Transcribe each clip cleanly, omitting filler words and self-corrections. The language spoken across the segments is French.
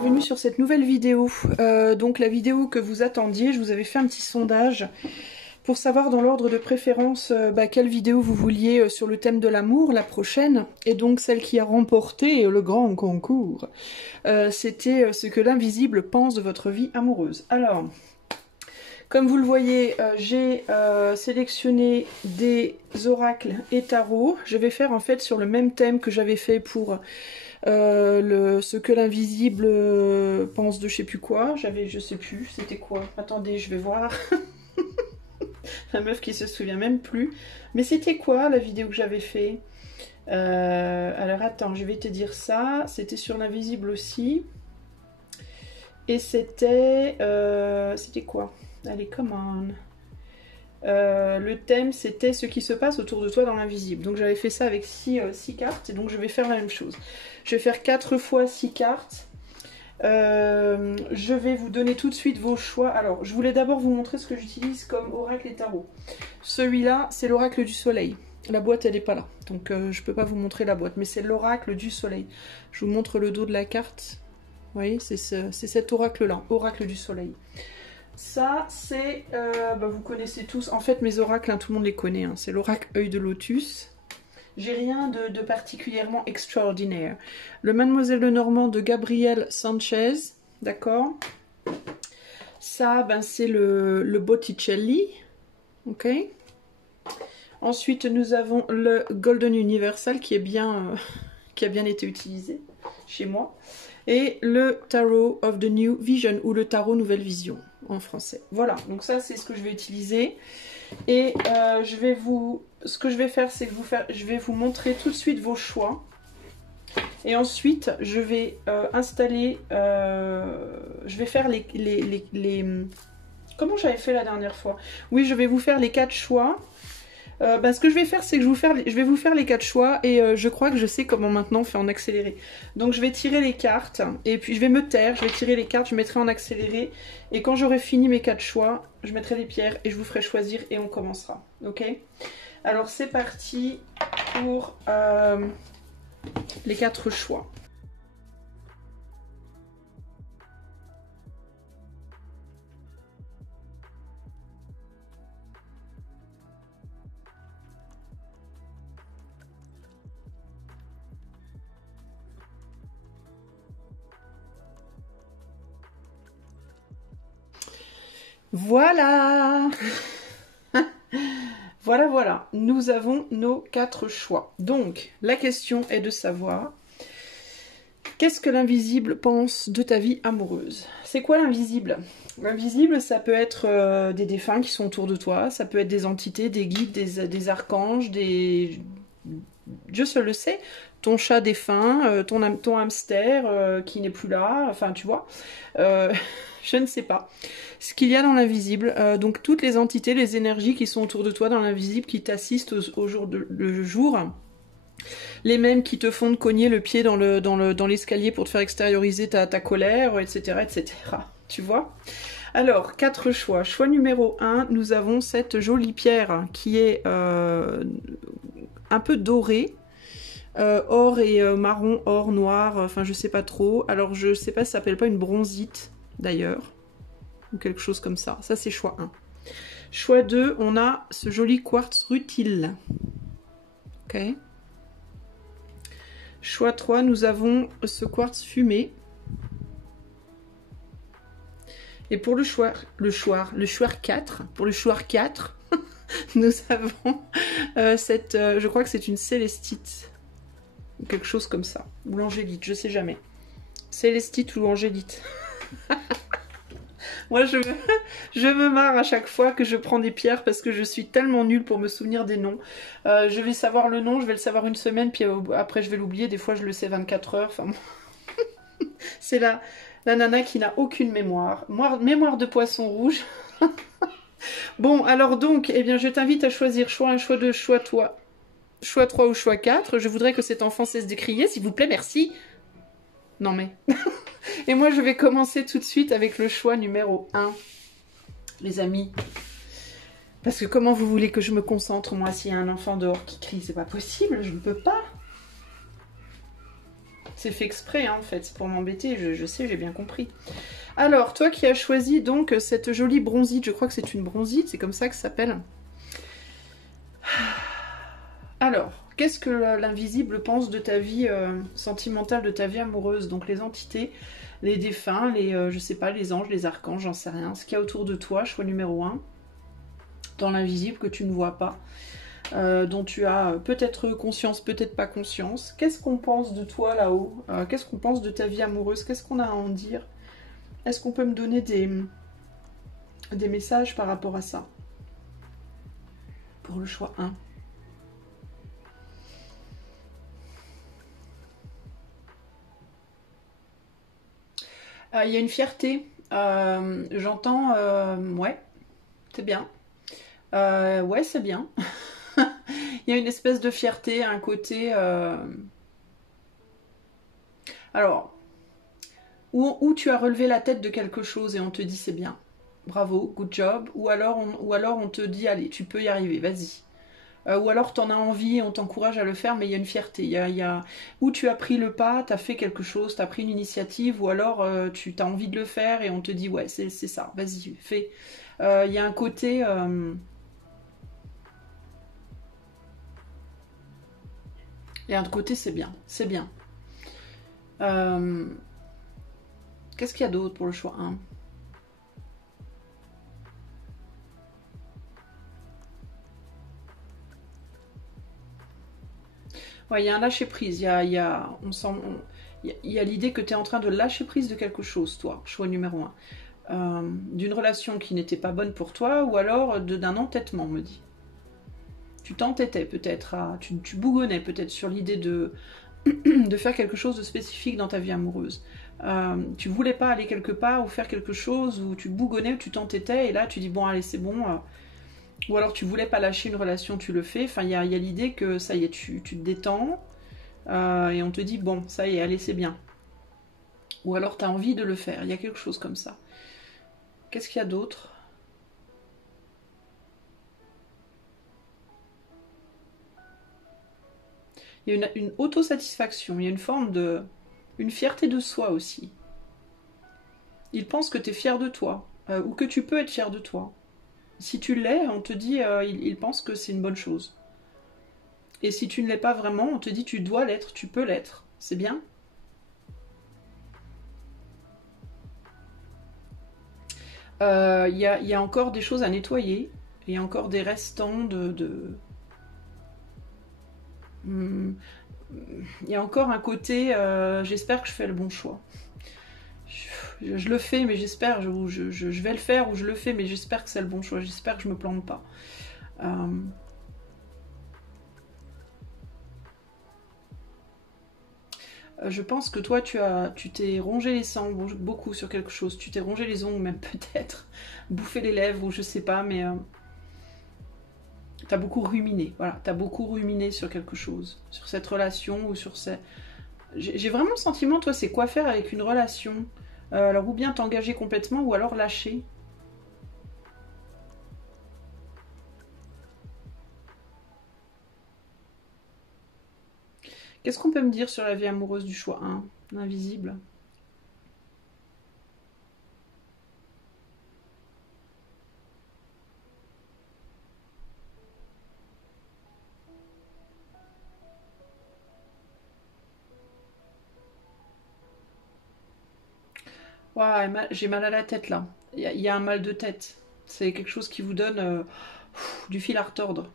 bienvenue sur cette nouvelle vidéo. Donc la vidéo que vous attendiez, je vous avais fait un petit sondage pour savoir dans l'ordre de préférence quelle vidéo vous vouliez sur le thème de l'amour, la prochaine. Et donc celle qui a remporté le grand concours, c'était ce que l'invisible pense de votre vie amoureuse. Alors, comme vous le voyez, j'ai sélectionné des oracles et tarots. Je vais faire en fait sur le même thème que j'avais fait pour ce que l'invisible pense de je sais plus quoi. Je sais plus, c'était quoi? Attendez, je vais voir. La meuf qui se souvient même plus. Mais c'était quoi la vidéo que j'avais fait? Alors attends, je vais te dire ça. C'était sur l'invisible aussi. Et c'était... c'était quoi? Allez, come on. Le thème, c'était ce qui se passe autour de toi dans l'invisible. Donc j'avais fait ça avec 6 cartes. Et donc je vais faire la même chose. Je vais faire 4 fois 6 cartes. Je vais vous donner tout de suite vos choix. Alors, je voulais d'abord vous montrer ce que j'utilise comme oracle et tarot. Celui-là, c'est l'oracle du soleil. La boîte, elle n'est pas là. Donc, je ne peux pas vous montrer la boîte. Mais c'est l'oracle du soleil. Je vous montre le dos de la carte. Vous voyez, c'est cet oracle-là. Oracle du soleil. Ça, c'est... vous connaissez tous. En fait, mes oracles, hein, tout le monde les connaît. Hein. C'est l'oracle œil de lotus. J'ai rien de particulièrement extraordinaire. Le Mademoiselle Lenormand de Gabriel Sanchez, d'accord. Ça, c'est le Botticelli, ok. Ensuite, nous avons le Golden Universal qui a bien été utilisé chez moi. Et le Tarot of the New Vision, ou le Tarot Nouvelle Vision en français. Voilà, donc ça, c'est ce que je vais utiliser. Et ce que je vais faire, c'est que je vais vous montrer tout de suite vos choix. Et ensuite, je vais installer... je vais faire les... Comment j'avais fait la dernière fois? Oui, je vais vous faire les 4 choix. Ce que je vais faire, c'est que je vais vous faire les 4 choix. Et je crois que je sais comment maintenant on fait en accéléré. Donc je vais tirer les cartes. Et puis je vais me taire, je vais tirer les cartes, je mettrai en accéléré. Et quand j'aurai fini mes 4 choix, je mettrai les pierres et je vous ferai choisir et on commencera. Ok? Alors c'est parti pour les 4 choix. Voilà. Voilà, nous avons nos 4 choix. Donc, la question est de savoir, qu'est-ce que l'invisible pense de ta vie amoureuse? C'est quoi l'invisible? L'invisible, ça peut être des défunts qui sont autour de toi, ça peut être des entités, des guides, des archanges, Dieu seul le sait, ton chat défunt, ton hamster qui n'est plus là, enfin tu vois, je ne sais pas. Ce qu'il y a dans l'invisible, donc toutes les entités, les énergies qui sont autour de toi dans l'invisible, qui t'assistent au jour le jour, les mêmes qui te font cogner le pied dans l'escalier pour te faire extérioriser ta colère, etc., etc. Tu vois? Alors, 4 choix. Choix numéro 1, nous avons cette jolie pierre qui est un peu dorée. Or et marron, or, noir, enfin je sais pas trop. Alors je sais pas si ça s'appelle pas une bronzite d'ailleurs. Ou quelque chose comme ça. Ça c'est choix 1. Choix 2, on a ce joli quartz rutile. Ok. Choix 3, nous avons ce quartz fumé. Et pour le choix 4, pour le choix 4, nous avons je crois que c'est une célestite. Ou quelque chose comme ça. Ou l'angélite, je sais jamais. Célestite ou angélite. Moi, je me marre à chaque fois que je prends des pierres parce que je suis tellement nulle pour me souvenir des noms. Je vais savoir le nom, je vais le savoir une semaine, puis après je vais l'oublier. Des fois, je le sais 24 heures. Enfin, c'est la nana qui n'a aucune mémoire. Mémoire de poisson rouge. Bon, alors donc, eh bien, je t'invite à choisir choix 1, choix 2, choix 3. Choix 3 ou choix 4. Je voudrais que cet enfant cesse de crier, s'il vous plaît, merci. Non mais... Et moi, je vais commencer tout de suite avec le choix numéro 1, les amis. Parce que comment vous voulez que je me concentre, moi, s'il y a un enfant dehors qui crie? C'est pas possible, je ne peux pas. C'est fait exprès, hein, en fait, c'est pour m'embêter, je sais, j'ai bien compris. Alors, toi qui as choisi donc cette jolie bronzite, je crois que c'est une bronzite, c'est comme ça que ça s'appelle. Alors, qu'est-ce que l'invisible pense de ta vie sentimentale, de ta vie amoureuse? Donc les entités, les défunts, je sais pas, les anges, les archanges, j'en sais rien. Ce qu'il y a autour de toi, choix numéro 1, dans l'invisible que tu ne vois pas, dont tu as peut-être conscience, peut-être pas conscience. Qu'est-ce qu'on pense de toi là-haut? Qu'est-ce qu'on pense de ta vie amoureuse? Qu'est-ce qu'on a à en dire? Est-ce qu'on peut me donner des messages par rapport à ça? Pour le choix 1. Il y a une fierté. J'entends... ouais, c'est bien. Ouais, c'est bien. Il y a une espèce de fierté, un côté... Alors, où tu as relevé la tête de quelque chose et on te dit c'est bien. Bravo, good job. Ou alors on te dit allez, tu peux y arriver, vas-y. Ou alors t'en as envie, on t'encourage à le faire, mais il y a une fierté. Il y a où tu as pris le pas, t'as fait quelque chose, t'as pris une initiative, ou alors tu as envie de le faire et on te dit ouais, c'est ça, vas-y, fais. Il y a un côté... Il y a un côté c'est bien, c'est bien. Qu'est-ce qu'il y a d'autre pour le choix 1? Ouais, il y a un lâcher-prise, il y a l'idée que tu es en train de lâcher prise de quelque chose, toi, choix numéro 1. D'une relation qui n'était pas bonne pour toi, ou alors d'un entêtement, me dit. Tu t'entêtais peut-être, tu bougonnais peut-être sur l'idée de faire quelque chose de spécifique dans ta vie amoureuse. Tu voulais pas aller quelque part ou faire quelque chose où tu bougonnais, où tu t'entêtais, et là tu dis bon allez c'est bon... Ou alors tu voulais pas lâcher une relation, tu le fais. Enfin, il y a l'idée que ça y est, tu te détends et on te dit bon, ça y est, allez, c'est bien. Ou alors tu as envie de le faire. Il y a quelque chose comme ça. Qu'est-ce qu'il y a d'autre? Il y a une autosatisfaction. Il y a une forme de... une fierté de soi aussi. Il pense que tu es fier de toi ou que tu peux être fier de toi. Si tu l'es, on te dit, il pense que c'est une bonne chose. Et si tu ne l'es pas vraiment, on te dit tu dois l'être, tu peux l'être. C'est bien. Il y a encore des choses à nettoyer. Il y a encore des restants il y a encore un côté, j'espère que je fais le bon choix. Je le fais, mais j'espère, je vais le faire, ou je le fais, mais j'espère que c'est le bon choix. J'espère que je me plante pas. Je pense que toi, tu t'es rongé les sangs beaucoup sur quelque chose. Tu t'es rongé les ongles, même peut-être. Bouffé les lèvres, ou je sais pas, mais... t'as beaucoup ruminé. Voilà, t'as beaucoup ruminé sur quelque chose. Sur cette relation, ou sur ces... J'ai vraiment le sentiment, toi, c'est quoi faire avec une relation. Alors, ou bien t'engager complètement, ou alors lâcher. Qu'est-ce qu'on peut me dire sur la vie amoureuse du choix 1, l'invisible? Ouais, j'ai mal à la tête là. Il y a un mal de tête. C'est quelque chose qui vous donne du fil à retordre.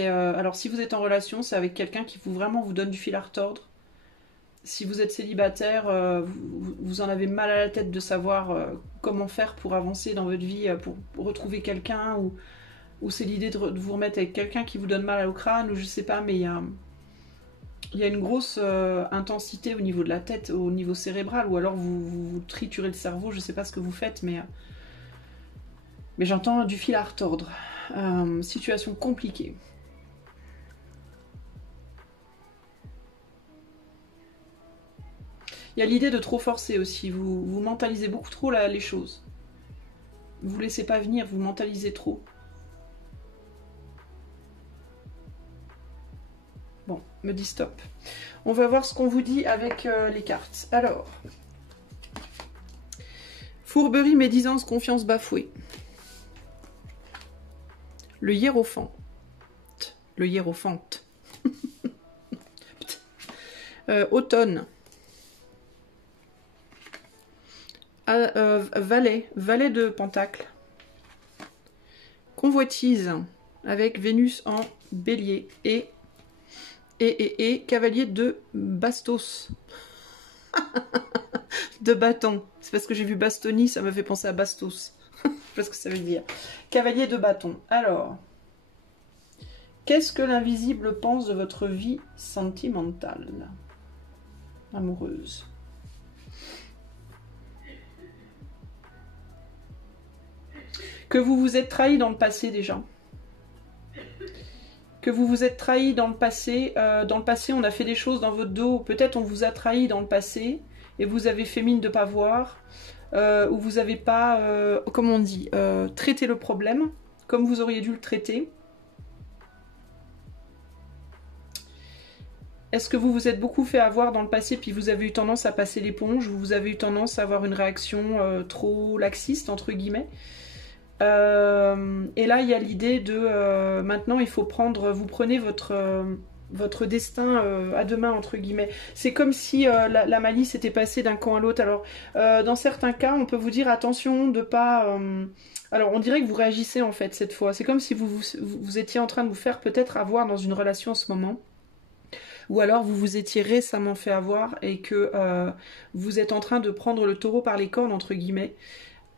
Alors si vous êtes en relation, c'est avec quelqu'un qui vraiment vous donne du fil à retordre. Si vous êtes célibataire, vous en avez mal à la tête de savoir comment faire pour avancer dans votre vie, pour retrouver quelqu'un, ou c'est l'idée de vous remettre avec quelqu'un qui vous donne mal au crâne, ou je sais pas, mais il y a une grosse intensité au niveau de la tête, au niveau cérébral, ou alors vous triturez le cerveau, je sais pas ce que vous faites, mais j'entends du fil à retordre. Situation compliquée. Il y a l'idée de trop forcer aussi, vous mentalisez beaucoup trop les choses. Vous laissez pas venir, vous mentalisez trop. Bon, me dit stop. On va voir ce qu'on vous dit avec les cartes. Alors, fourberie, médisance, confiance bafouée. Le hiérophant. Le hiérophante. Automne. Valet. Valet de pentacle. Convoitise. Avec Vénus en bélier. Et cavalier de bastos. De bâton. C'est parce que j'ai vu Bastoni, ça me fait penser à bastos. Je sais pas ce que ça veut dire. Cavalier de bâton. Alors, qu'est-ce que l'invisible pense de votre vie sentimentale, amoureuse? Que vous vous êtes trahi dans le passé déjà. Que vous vous êtes trahi dans le passé. Dans le passé, on a fait des choses dans votre dos. Peut-être on vous a trahi dans le passé et vous avez fait mine de ne pas voir. Ou vous n'avez pas, comment on dit, traité le problème comme vous auriez dû le traiter. Est-ce que vous vous êtes beaucoup fait avoir dans le passé puis vous avez eu tendance à passer l'éponge, ou vous avez eu tendance à avoir une réaction trop laxiste, entre guillemets? Et là, il y a l'idée de maintenant, il faut prendre, vous prenez votre destin à deux mains, entre guillemets. C'est comme si la malice était passée d'un camp à l'autre. Alors, dans certains cas, on peut vous dire attention de pas... alors, on dirait que vous réagissez en fait cette fois. C'est comme si vous étiez en train de vous faire peut-être avoir dans une relation en ce moment. Ou alors vous vous étiez récemment fait avoir et que vous êtes en train de prendre le taureau par les cornes, entre guillemets.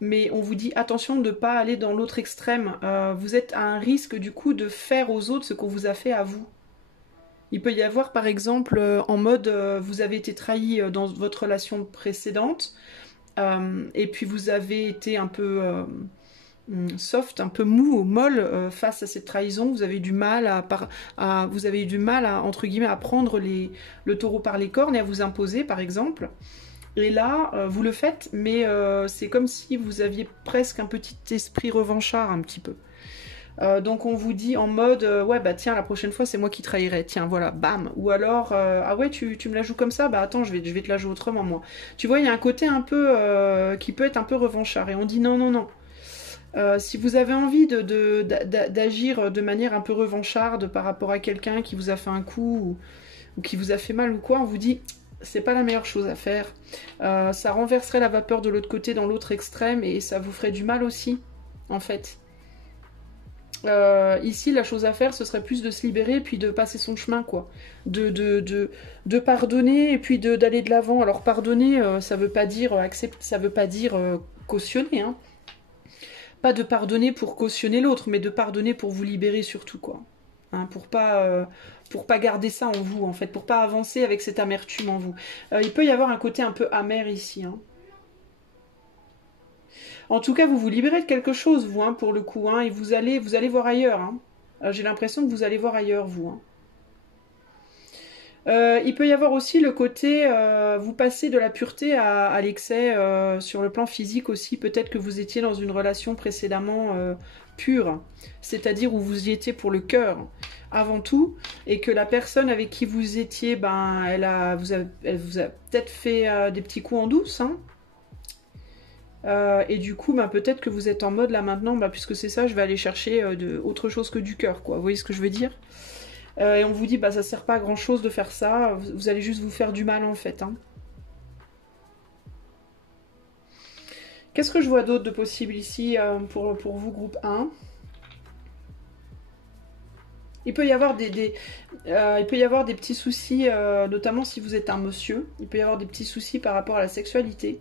Mais on vous dit attention de ne pas aller dans l'autre extrême. Vous êtes à un risque du coup de faire aux autres ce qu'on vous a fait à vous. Il peut y avoir par exemple en mode vous avez été trahi dans votre relation précédente et puis vous avez été un peu soft, un peu mou, molle face à cette trahison. Vous avez eu du mal vous avez eu du mal à, entre guillemets, à prendre le taureau par les cornes et à vous imposer par exemple. Et là, vous le faites, mais c'est comme si vous aviez presque un petit esprit revanchard un petit peu. Donc on vous dit en mode, ouais bah tiens, la prochaine fois c'est moi qui trahirai, tiens voilà, bam. Ou alors, ah ouais tu me la joues comme ça, bah attends je vais te la jouer autrement moi. Tu vois, il y a un côté un peu, qui peut être un peu revanchard, et on dit non, non, non. Si vous avez envie d'agir de manière un peu revancharde par rapport à quelqu'un qui vous a fait un coup, ou qui vous a fait mal ou quoi, on vous dit... c'est pas la meilleure chose à faire. Ça renverserait la vapeur de l'autre côté dans l'autre extrême et ça vous ferait du mal aussi, en fait. Ici, la chose à faire, ce serait plus de se libérer et puis de passer son chemin, quoi. De pardonner et puis d'aller de l'avant. Alors, pardonner, ça veut pas dire accepter, ça veut pas dire cautionner, hein. Pas de pardonner pour cautionner l'autre, mais de pardonner pour vous libérer surtout, quoi. Hein, pour pas garder ça en vous, en fait, pour pas avancer avec cette amertume en vous. Il peut y avoir un côté un peu amer ici, hein. En tout cas, vous vous libérez de quelque chose, vous, hein, pour le coup, hein, et vous allez voir ailleurs, hein. J'ai l'impression que vous allez voir ailleurs, vous, hein. Il peut y avoir aussi le côté, vous passez de la pureté à l'excès sur le plan physique aussi. Peut-être que vous étiez dans une relation précédemment pure, c'est-à-dire où vous y étiez pour le cœur avant tout, et que la personne avec qui vous étiez, ben, elle vous a peut-être fait des petits coups en douce, hein. Et du coup, ben, peut-être que vous êtes en mode là maintenant, ben, puisque c'est ça, je vais aller chercher autre chose que du cœur, quoi. Vous voyez ce que je veux dire? Et on vous dit, bah ça sert pas à grand chose de faire ça, vous allez juste vous faire du mal en fait, hein. Qu'est-ce que je vois d'autre de possible ici pour vous, groupe 1? Il peut y avoir il peut y avoir des petits soucis, notamment si vous êtes un monsieur, il peut y avoir des petits soucis par rapport à la sexualité.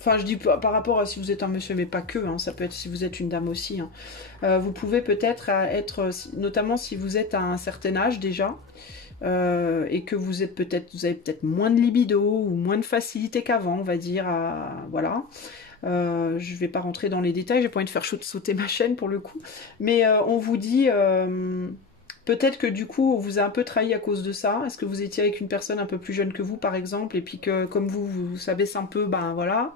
Enfin, je dis par rapport à si vous êtes un monsieur, mais pas que, hein, ça peut être si vous êtes une dame aussi, hein. Vous pouvez peut-être être, notamment si vous êtes à un certain âge déjà, et que vous avez peut-être moins de libido ou moins de facilité qu'avant, on va dire, voilà. Je vais pas rentrer dans les détails, j'ai pas envie de faire sauter ma chaîne pour le coup, mais on vous dit... peut-être que du coup, on vous a un peu trahi à cause de ça. Est-ce que vous étiez avec une personne un peu plus jeune que vous, par exemple, et puis que, comme vous s'abaisse un peu, ben voilà.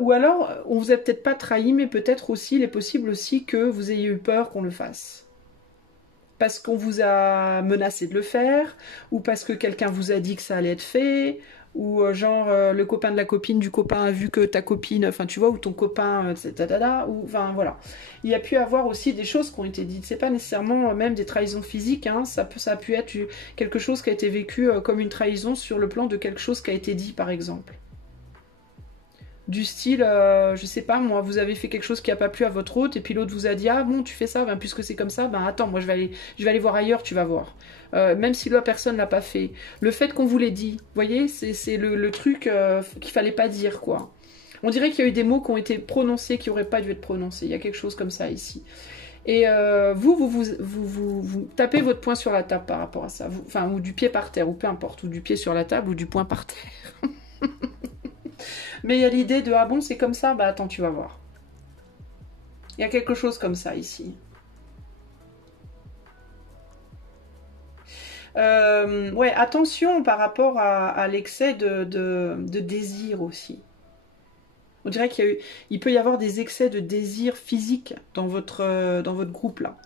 Ou alors, on vous a peut-être pas trahi, mais peut-être aussi, il est possible aussi que vous ayez eu peur qu'on le fasse. parce qu'on vous a menacé de le faire, ou parce que quelqu'un vous a dit que ça allait être fait, ou genre le copain de la copine du copain a vu que ta copine, enfin tu vois, ou ton copain, ou enfin voilà. Il y a pu avoir aussi des choses qui ont été dites, c'est pas nécessairement même des trahisons physiques, hein, ça a pu être quelque chose qui a été vécu comme une trahison sur le plan de quelque chose qui a été dit par exemple. Du style, je sais pas moi, vous avez fait quelque chose qui a pas plu à votre hôte et puis l'autre vous a dit ah bon tu fais ça, ben, puisque c'est comme ça, ben attends moi je vais aller voir ailleurs, tu vas voir. Même si la personne l'a pas fait. Le fait qu'on vous l'ait dit, vous voyez, c'est le truc qu'il fallait pas dire quoi. On dirait qu'il y a eu des mots qui ont été prononcés qui auraient pas dû être prononcés. Il y a quelque chose comme ça ici. Et vous tapez votre poing sur la table par rapport à ça, enfin ou du pied par terre ou peu importe, ou du pied sur la table ou du poing par terre. Mais il y a l'idée de ah bon c'est comme ça, bah attends tu vas voir. Il y a quelque chose comme ça ici. Ouais, attention par rapport à l'excès de désir aussi. On dirait il peut y avoir des excès de désir physique dans votre groupe là.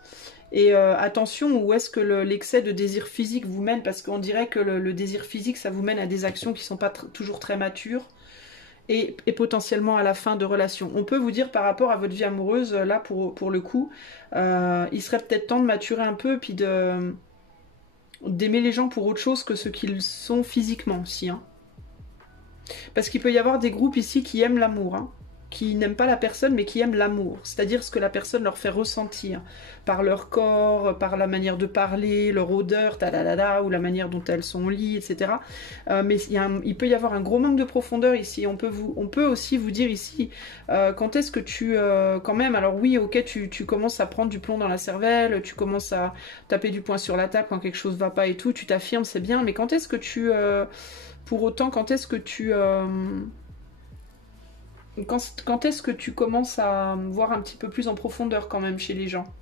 Et attention où est-ce que l'excès de désir physique vous mène, parce qu'on dirait que le désir physique ça vous mène à des actions qui ne sont pas toujours très matures. Et potentiellement à la fin de relation. On peut vous dire par rapport à votre vie amoureuse, là pour le coup, il serait peut-être temps de maturer un peu, puis d'aimer les gens pour autre chose que ce qu'ils sont physiquement aussi. Hein. Parce qu'il peut y avoir des groupes ici qui aiment l'amour, hein, qui n'aiment pas la personne mais qui aiment l'amour, c'est-à-dire ce que la personne leur fait ressentir par leur corps, par la manière de parler, leur odeur, ou la manière dont elles sont au lit, etc. Mais il peut y avoir un gros manque de profondeur ici. On peut aussi vous dire ici, quand est-ce que quand même, alors oui, ok, tu commences à prendre du plomb dans la cervelle, tu commences à taper du poing sur la table quand quelque chose va pas et tout, tu t'affirmes, c'est bien, mais quand est-ce que pour autant, quand est-ce que quand est-ce que tu commences à voir un petit peu plus en profondeur quand même chez les gens?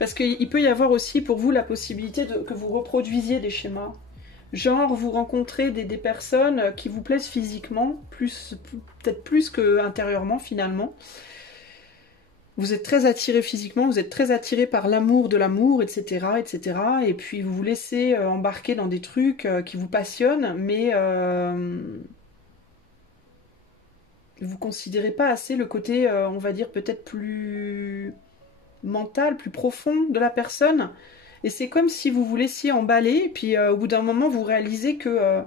Parce qu'il peut y avoir aussi pour vous la possibilité que vous reproduisiez des schémas. Genre vous rencontrez des personnes qui vous plaisent physiquement, peut-être plus que intérieurement finalement. Vous êtes très attiré physiquement, vous êtes très attiré par l'amour de l'amour, etc., etc. Et puis vous vous laissez embarquer dans des trucs qui vous passionnent, mais vous considérez pas assez le côté, on va dire, peut-être plus mental, plus profond de la personne. Et c'est comme si vous vous laissiez emballer, puis au bout d'un moment, vous réalisez que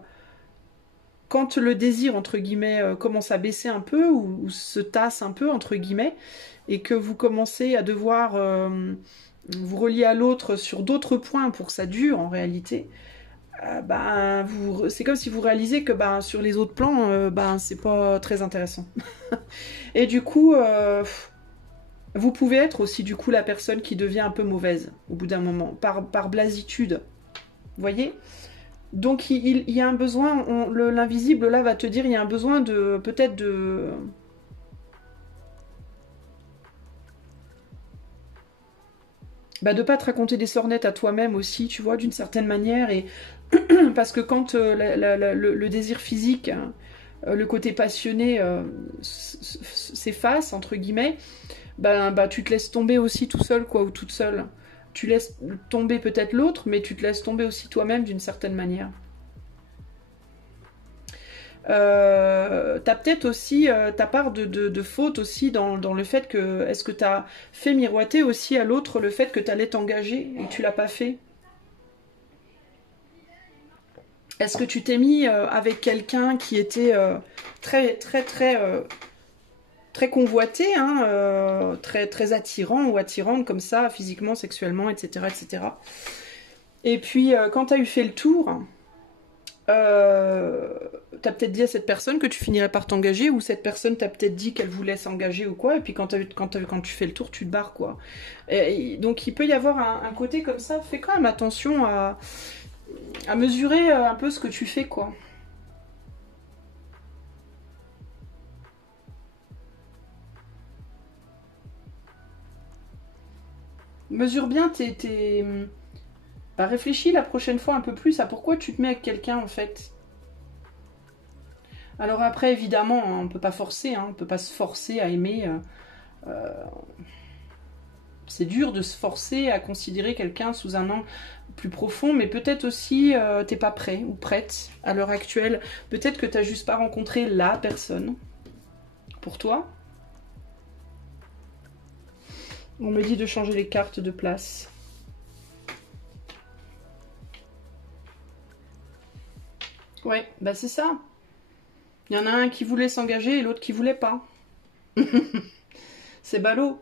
quand le désir, entre guillemets, commence à baisser un peu, ou se tasse un peu, entre guillemets, et que vous commencez à devoir vous relier à l'autre sur d'autres points pour que ça dure, en réalité, c'est comme si vous réalisez que sur les autres plans, c'est pas très intéressant. Et du coup, vous pouvez être aussi du coup la personne qui devient un peu mauvaise au bout d'un moment, par blasitude. Vous voyez? Donc il y a un besoin, l'invisible là va te dire, il y a un besoin de peut-être de pas te raconter des sornettes à toi-même aussi, tu vois, d'une certaine manière, et parce que quand le désir physique, le côté passionné s'efface, entre guillemets, tu te laisses tomber aussi tout seul, quoi, ou toute seule. Tu laisses tomber peut-être l'autre, mais tu te laisses tomber aussi toi-même d'une certaine manière. T'as peut-être aussi ta part de faute aussi dans le fait que... Est-ce que t'as fait miroiter aussi à l'autre le fait que t'allais t'engager et que tu l'as pas fait? Est-ce que tu t'es mis avec quelqu'un qui était très convoité, hein, très attirant ou attirante comme ça, physiquement, sexuellement, etc. etc. Et puis, quand tu as eu fait le tour, tu as peut-être dit à cette personne que tu finirais par t'engager, ou cette personne t'a peut-être dit qu'elle voulait s'engager ou quoi, et puis quand tu fais le tour, tu te barres, quoi. Donc, il peut y avoir un côté comme ça. Fais quand même attention à mesurer un peu ce que tu fais, quoi. Mesure bien réfléchis la prochaine fois un peu plus à pourquoi tu te mets avec quelqu'un, en fait. Alors après, évidemment, on ne peut pas forcer, hein, on ne peut pas se forcer à aimer. C'est dur de se forcer à considérer quelqu'un sous un angle plus profond, mais peut-être aussi t'es pas prêt ou prête à l'heure actuelle. Peut-être que t'as juste pas rencontré la personne pour toi. On me dit de changer les cartes de place. Ouais, bah c'est ça. Il y en a un qui voulait s'engager et l'autre qui voulait pas. C'est ballot.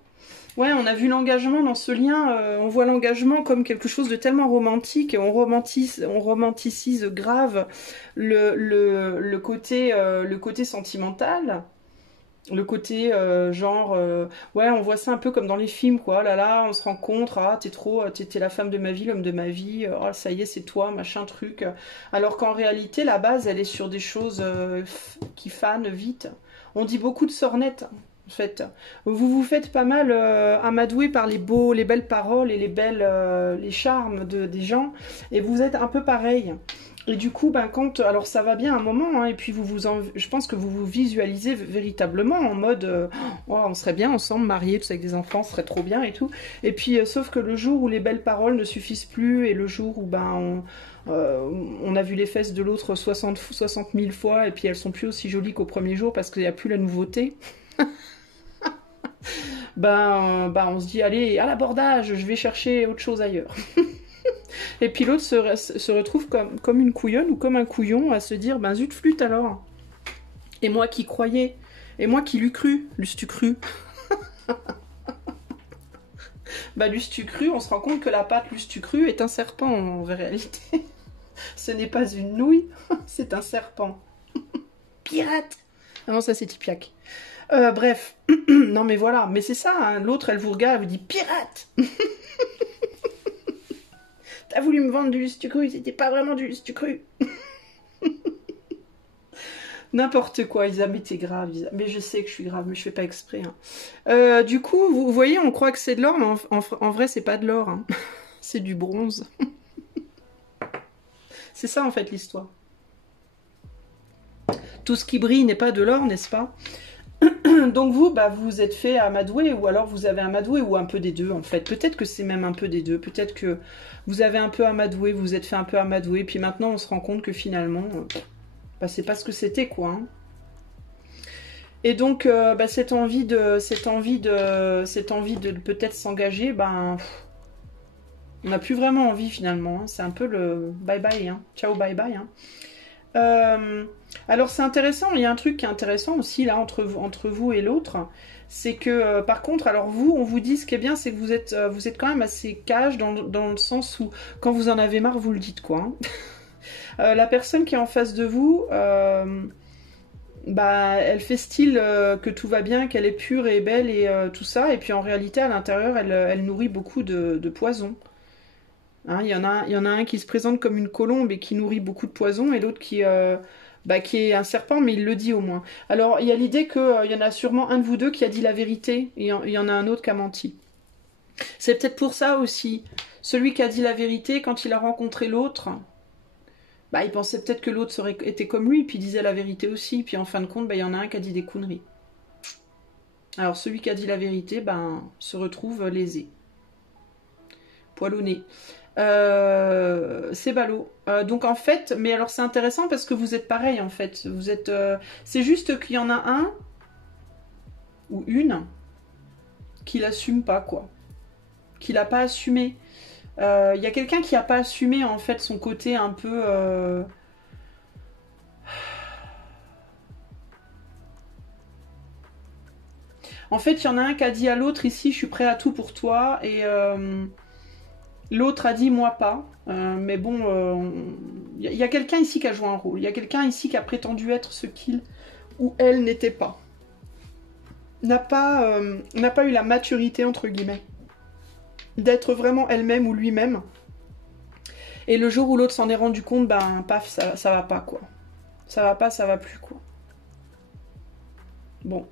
Ouais, on a vu l'engagement dans ce lien, on voit l'engagement comme quelque chose de tellement romantique, et on romanticise grave le côté sentimental, le côté ouais, on voit ça un peu comme dans les films, quoi. Là là, on se rencontre, ah t'es la femme de ma vie, l'homme de ma vie, oh ça y est, c'est toi, machin truc. Alors qu'en réalité, la base, elle est sur des choses qui fanent vite. On dit beaucoup de sornettes. En fait, vous vous faites pas mal amadouer par les belles paroles et les charmes des gens, et vous êtes un peu pareil. Et du coup, ben alors ça va bien un moment, hein, et puis je pense que vous vous visualisez véritablement en mode, oh, on serait bien ensemble, mariés, tous avec des enfants, ce serait trop bien et tout. Et puis, sauf que le jour où les belles paroles ne suffisent plus, et le jour où on a vu les fesses de l'autre 60 000 fois, et puis elles sont plus aussi jolies qu'au premier jour parce qu'il n'y a plus la nouveauté. On se dit, allez, à l'abordage, je vais chercher autre chose ailleurs. Et puis l'autre se retrouve comme une couillonne ou comme un couillon à se dire, ben zut flûte alors. Et moi qui croyais, et moi qui l'eus cru, l'eus-tu cru. Bah l'eus-tu cru, on se rend compte que la pâte l'eus-tu cru est un serpent en réalité. Ce n'est pas une nouille, c'est un serpent. Pirate. Ah non, ça c'est Tipiak. Bref, non mais voilà, mais c'est ça, hein. L'autre elle vous regarde, elle vous dit pirate. T'as voulu me vendre du lustu cru, c'était pas vraiment du lustu cru. N'importe quoi, Isa, mais t'es grave, Isa. Mais je sais que je suis grave, mais je fais pas exprès. Hein. Du coup, vous voyez, on croit que c'est de l'or, mais en vrai c'est pas de l'or. Hein. C'est du bronze. C'est ça en fait l'histoire. Tout ce qui brille n'est pas de l'or, n'est-ce pas? Donc vous, vous êtes fait amadouer, ou alors vous avez amadoué, ou un peu des deux en fait. Peut-être que c'est même un peu des deux. Peut-être que vous avez un peu amadoué, vous vous êtes fait un peu amadouer, puis maintenant on se rend compte que finalement, c'est pas ce que c'était quoi. Hein. Et donc cette envie de peut-être s'engager, on n'a plus vraiment envie finalement. Hein. C'est un peu le bye bye, hein. Ciao bye bye. Hein. Alors c'est intéressant, il y a un truc qui est intéressant aussi là entre vous et l'autre, c'est que par contre, alors vous, on vous dit ce qui est bien, c'est que vous êtes quand même assez cash dans le sens où quand vous en avez marre, vous le dites quoi. Hein. La personne qui est en face de vous, elle fait style que tout va bien, qu'elle est pure et belle et tout ça, et puis en réalité à l'intérieur, elle nourrit beaucoup de poison. Hein, il y en a un qui se présente comme une colombe et qui nourrit beaucoup de poison, et l'autre qui est un serpent, mais il le dit au moins. Alors, il y a l'idée qu'il y en a sûrement un de vous deux qui a dit la vérité, et il y en a un autre qui a menti. C'est peut-être pour ça aussi. Celui qui a dit la vérité, quand il a rencontré l'autre, il pensait peut-être que l'autre était comme lui, puis il disait la vérité aussi, puis en fin de compte, il y en a un qui a dit des conneries. Alors, celui qui a dit la vérité, se retrouve lésé. Poil au nez. C'est ballot. Donc en fait, mais alors c'est intéressant parce que vous êtes pareil en fait. Vous êtes, c'est juste qu'il y en a un ou une qui l'assume pas quoi, qui l'a pas assumé. Il y a quelqu'un qui a pas assumé en fait son côté un peu. En fait, il y en a un qui a dit à l'autre ici, je suis prêt à tout pour toi et l'autre a dit moi pas, mais bon, il y a quelqu'un ici qui a joué un rôle, il y a quelqu'un ici qui a prétendu être ce qu'il ou elle n'était pas. N'a pas eu la maturité, entre guillemets, d'être vraiment elle-même ou lui-même. Et le jour où l'autre s'en est rendu compte, paf, ça va pas quoi. Ça va pas, ça va plus quoi. Bon.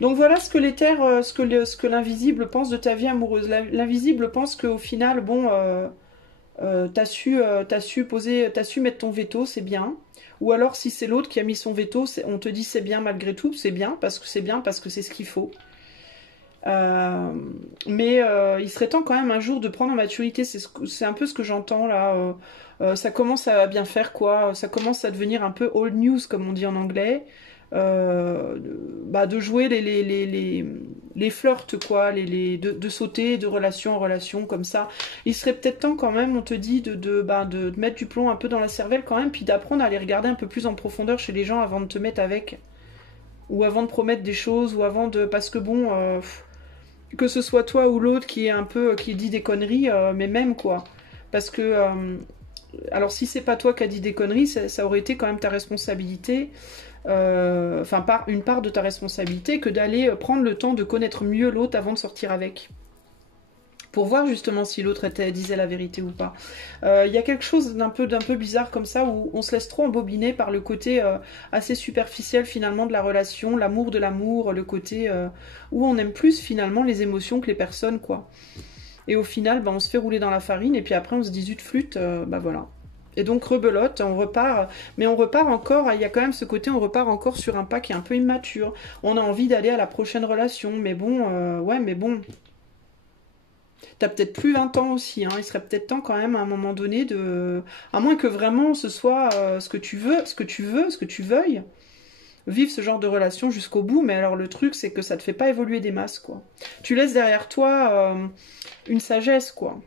Donc voilà ce que l'éther, ce que l'invisible pense de ta vie amoureuse. L'invisible pense qu'au final, bon, t'as su mettre ton veto, c'est bien. Ou alors si c'est l'autre qui a mis son veto, on te dit c'est bien malgré tout, c'est bien parce que c'est ce qu'il faut. Mais il serait temps quand même un jour de prendre en maturité, c'est un peu ce que j'entends là. Ça commence à bien faire quoi, ça commence à devenir un peu old news comme on dit en anglais. De jouer les flirts quoi, de sauter de relation en relation comme ça. Il serait peut-être temps quand même, on te dit, de mettre du plomb un peu dans la cervelle quand même, puis d'apprendre à les regarder un peu plus en profondeur chez les gens avant de te mettre avec. Ou avant de promettre des choses, ou avant de... Parce que bon, que ce soit toi ou l'autre qui est un peu... qui dit des conneries, mais même quoi. Parce que... alors si c'est pas toi qui a dit des conneries, ça aurait été quand même ta responsabilité, enfin une part de ta responsabilité, que d'aller prendre le temps de connaître mieux l'autre avant de sortir avec. Pour voir justement si l'autre disait la vérité ou pas. Il y a quelque chose d'un peu bizarre comme ça, où on se laisse trop embobiner par le côté assez superficiel finalement de la relation, l'amour de l'amour, le côté où on aime plus finalement les émotions que les personnes quoi. Et au final, on se fait rouler dans la farine, et puis après on se dit zut flûte, voilà. Et donc rebelote, on repart, mais on repart encore, il y a quand même ce côté, on repart encore sur un pas qui est un peu immature. On a envie d'aller à la prochaine relation, mais bon, ouais, mais bon. T'as peut-être plus 20 ans aussi, hein. Il serait peut-être temps quand même à un moment donné de... À moins que vraiment ce soit ce que tu veux, ce que tu veuilles, vivre ce genre de relation jusqu'au bout, mais alors le truc c'est que ça te fait pas évoluer des masses, quoi. Tu laisses derrière toi une sagesse, quoi.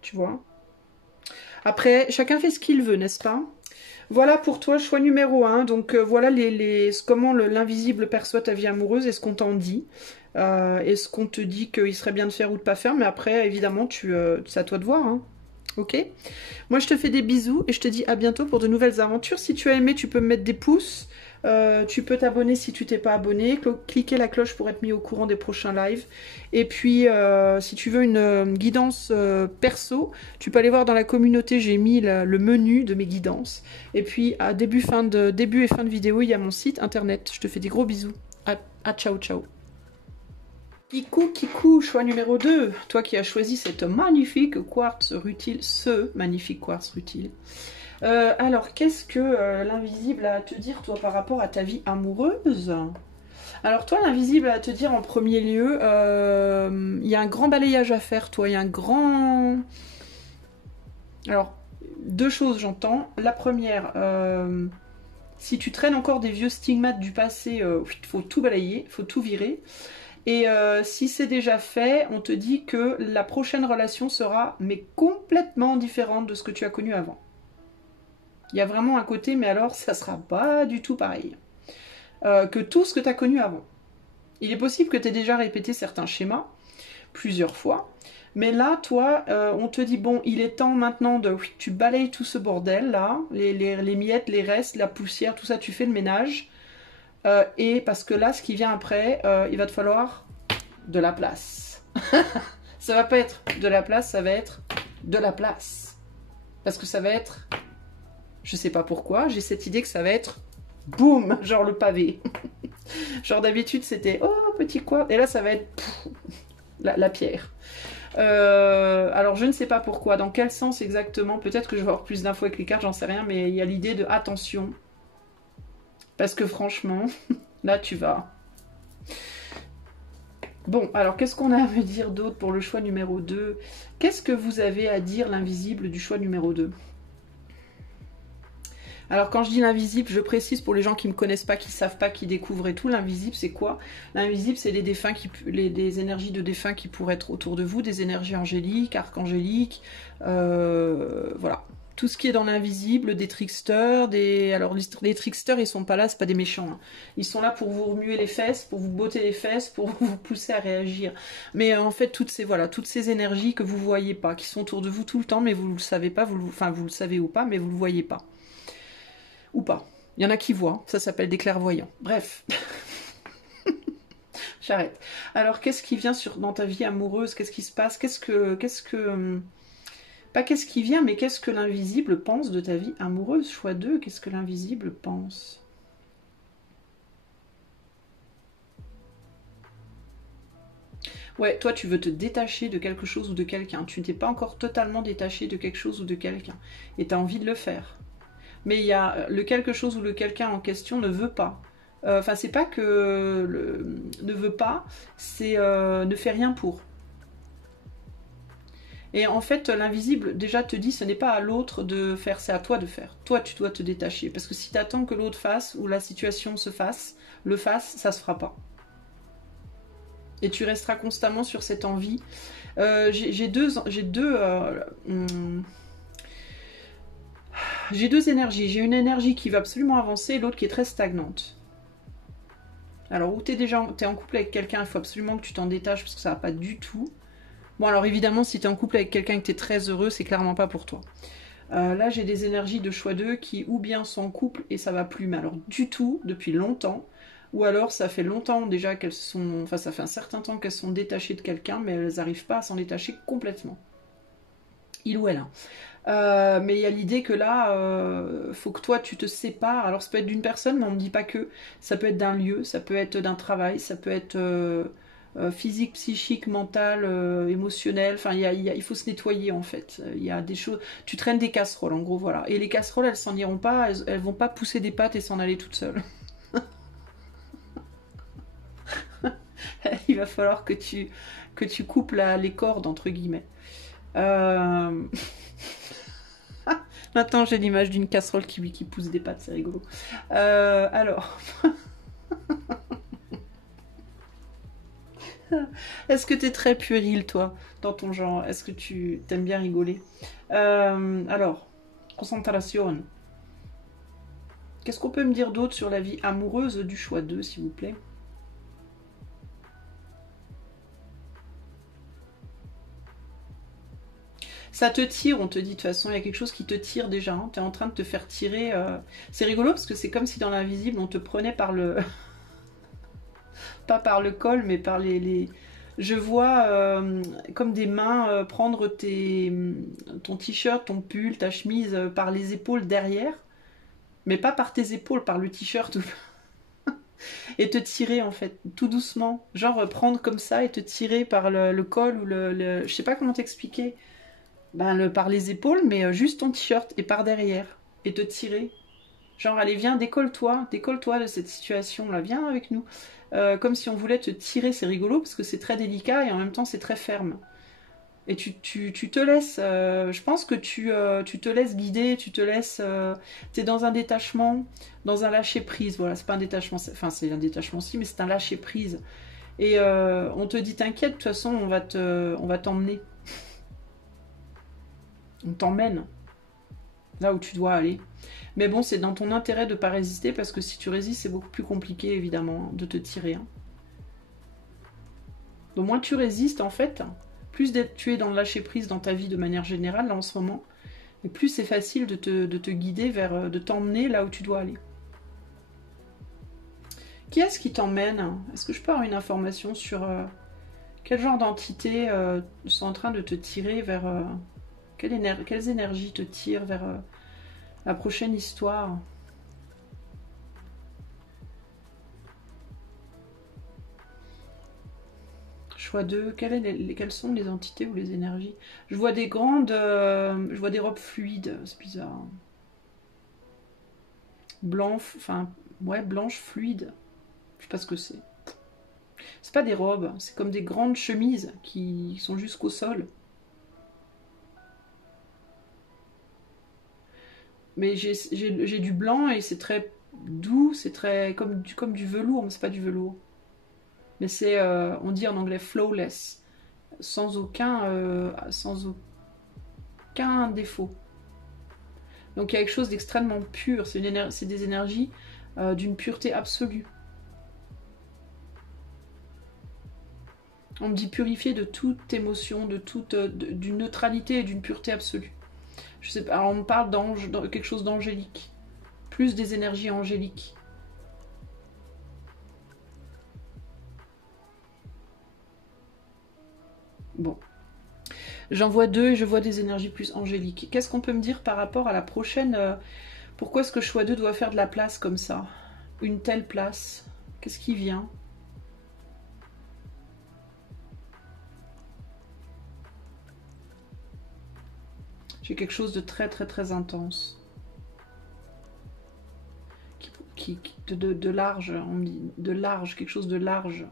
Tu vois. Après, chacun fait ce qu'il veut, n'est-ce pas? Voilà pour toi, choix numéro 1. Donc voilà comment l'invisible perçoit ta vie amoureuse et ce qu'on t'en dit. Et ce qu'on te dit qu'il serait bien de faire ou de pas faire. Mais après, évidemment, c'est à toi de voir. Hein. Ok? Moi, je te fais des bisous et je te dis à bientôt pour de nouvelles aventures. Si tu as aimé, tu peux me mettre des pouces. Tu peux t'abonner si tu t'es pas abonné. Cliquer la cloche pour être mis au courant des prochains lives. Et puis, si tu veux une guidance perso, tu peux aller voir dans la communauté. J'ai mis le menu de mes guidances. Et puis, à début et fin de vidéo, il y a mon site internet. Je te fais des gros bisous. À ciao, ciao. Kikou, choix numéro 2. Toi qui as choisi cette magnifique quartz rutile, ce magnifique quartz rutile. Alors, qu'est-ce que l'invisible a à te dire, toi, par rapport à ta vie amoureuse? Alors, toi, l'invisible a à te dire, en premier lieu, il y a un grand balayage à faire, toi. Il y a un grand... Alors, deux choses, j'entends. La première, si tu traînes encore des vieux stigmates du passé, il faut tout balayer, il faut tout virer. Et si c'est déjà fait, on te dit que la prochaine relation sera mais complètement différente de ce que tu as connu avant. Il y a vraiment un côté, mais alors ça sera pas du tout pareil que tout ce que tu as connu avant. Il est possible que tu aies déjà répété certains schémas plusieurs fois, mais là, toi, on te dit, bon, il est temps maintenant de... Tu balayes tout ce bordel là, les miettes, les restes, la poussière, tout ça, tu fais le ménage. Et parce que là, ce qui vient après, il va te falloir de la place. Ça va pas être de la place, ça va être de la place. Parce que ça va être... Je sais pas pourquoi, j'ai cette idée que ça va être... Boum, genre le pavé. Genre d'habitude, c'était... Oh, petit quoi. Et là, ça va être... Pff, la pierre. Alors, je ne sais pas pourquoi. Dans quel sens exactement? Peut-être que je vais avoir plus d'infos avec les cartes, j'en sais rien. Mais il y a l'idée de... Attention. Parce que franchement, là tu vas. Bon, alors qu'est-ce qu'on a à me dire d'autre pour le choix numéro 2? Qu'est-ce que vous avez à dire, l'invisible, du choix numéro 2? Alors quand je dis l'invisible, je précise pour les gens qui ne me connaissent pas, qui ne savent pas, qui découvrent et tout, l'invisible c'est quoi? L'invisible c'est les défunts, des énergies de défunts qui pourraient être autour de vous, des énergies angéliques, archangéliques, voilà. Tout ce qui est dans l'invisible, des tricksters, alors les tricksters ils sont pas là, c'est pas des méchants. Hein. Ils sont là pour vous remuer les fesses, pour vous botter les fesses, pour vous pousser à réagir. Mais en fait toutes ces énergies que vous voyez pas, qui sont autour de vous tout le temps, mais vous le savez pas, vous le savez ou pas, mais vous le voyez pas. Ou pas. Il y en a qui voient, ça s'appelle des clairvoyants. Bref. J'arrête. Alors qu'est-ce qui vient dans ta vie amoureuse? Qu'est-ce qui se passe? Pas qu'est-ce qui vient, mais qu'est-ce que l'invisible pense de ta vie amoureuse? Choix 2, qu'est-ce que l'invisible pense? Ouais, toi tu veux te détacher de quelque chose ou de quelqu'un. Tu n'es pas encore totalement détaché de quelque chose ou de quelqu'un. Et tu as envie de le faire. Mais il y a le quelque chose ou le quelqu'un en question ne veut pas Enfin, c'est pas que ne veut pas, c'est ne fait rien pour. Et en fait, l'invisible, déjà, te dit, ce n'est pas à l'autre de faire, c'est à toi de faire. Toi, tu dois te détacher. Parce que si tu attends que l'autre fasse, ou la situation se fasse, le fasse, ça se fera pas. Et tu resteras constamment sur cette envie. J'ai deux énergies. J'ai une énergie qui va absolument avancer et l'autre qui est très stagnante. Alors, où t'es en couple avec quelqu'un, il faut absolument que tu t'en détaches parce que ça va pas du tout. Bon, alors évidemment, si tu es en couple avec quelqu'un et que tu es très heureux, c'est clairement pas pour toi. Là, j'ai des énergies de choix d'eux qui ou bien sont en couple et ça va plus, mais alors du tout, depuis longtemps, ou alors ça fait longtemps déjà qu'elles sont... Enfin, ça fait un certain temps qu'elles sont détachées de quelqu'un, mais elles n'arrivent pas à s'en détacher complètement. Il ou elle. Hein. Mais il y a l'idée que là, faut que toi, tu te sépares. Alors, ça peut être d'une personne, mais on ne me dit pas que. Ça peut être d'un lieu, ça peut être d'un travail, ça peut être... physique, psychique, mental, émotionnel. Enfin, il faut se nettoyer en fait. Il y a des choses. Tu traînes des casseroles, en gros, voilà. Et les casseroles, elles s'en iront pas. Elles vont pas pousser des pattes et s'en aller toutes seules. Il va falloir que tu coupes les cordes entre guillemets. Maintenant, j'ai l'image d'une casserole qui pousse des pattes, c'est rigolo. Alors. Est-ce que t'es très puéril, toi, dans ton genre? Est-ce que tu t'aimes bien rigoler? Alors, concentration. Qu'est-ce qu'on peut me dire d'autre sur la vie amoureuse du choix 2, s'il vous plaît? Ça te tire, on te dit de toute façon, il y a quelque chose qui te tire déjà. Hein. Tu es en train de te faire tirer. C'est rigolo parce que c'est comme si dans l'invisible, on te prenait par le... pas par le col, mais par les... Je vois comme des mains prendre ton t-shirt, ton pull, ta chemise par les épaules derrière, mais pas par tes épaules, par le t-shirt, et te tirer en fait, tout doucement. Genre prendre comme ça et te tirer par le col ou Je sais pas comment t'expliquer. Ben, par les épaules, mais juste ton t-shirt et par derrière. Et te tirer. Genre, allez, viens, décolle-toi de cette situation-là, viens avec nous. Comme si on voulait te tirer, c'est rigolo parce que c'est très délicat et en même temps c'est très ferme. Et tu te laisses, je pense que tu te laisses guider, tu te laisses, t'es dans un détachement, dans un lâcher prise. Voilà, c'est pas un détachement, enfin c'est un détachement aussi, mais c'est un lâcher prise. Et on te dit t'inquiète, de toute façon on va t'emmener, on t'emmène là où tu dois aller. Mais bon, c'est dans ton intérêt de ne pas résister, parce que si tu résistes, c'est beaucoup plus compliqué, évidemment, de te tirer. Hein. Donc moins tu résistes, en fait, plus tu es dans le lâcher-prise dans ta vie de manière générale, là, en ce moment, et plus c'est facile de te guider vers, de t'emmener là où tu dois aller. Qui est-ce qui t'emmène? Est-ce que je peux avoir une information sur quel genre d'entité sont en train de te tirer vers... quelles énergies te tirent vers la prochaine histoire? Choix 2, quelles sont les entités ou les énergies? Je vois des grandes... je vois des robes fluides, c'est bizarre. Blanc, enfin... Ouais, blanche, fluide. Je sais pas ce que c'est. C'est pas des robes, c'est comme des grandes chemises qui sont jusqu'au sol. Mais j'ai du blanc et c'est très doux, c'est très comme du velours, mais c'est pas du velours. Mais c'est, on dit en anglais flawless, sans aucun défaut. Donc il y a quelque chose d'extrêmement pur, c'est des énergies d'une pureté absolue. On me dit purifié de toute émotion, d'une neutralité et d'une pureté absolue. Je sais pas, alors on me parle d'ange, quelque chose d'angélique. Plus des énergies angéliques. Bon. J'en vois 2 et je vois des énergies plus angéliques. Qu'est-ce qu'on peut me dire par rapport à la prochaine pourquoi est-ce que choix 2 doit faire de la place comme ça? Une telle place? Qu'est-ce qui vient? J'ai quelque chose de très très très intense. de large, on me dit de large, quelque chose de large.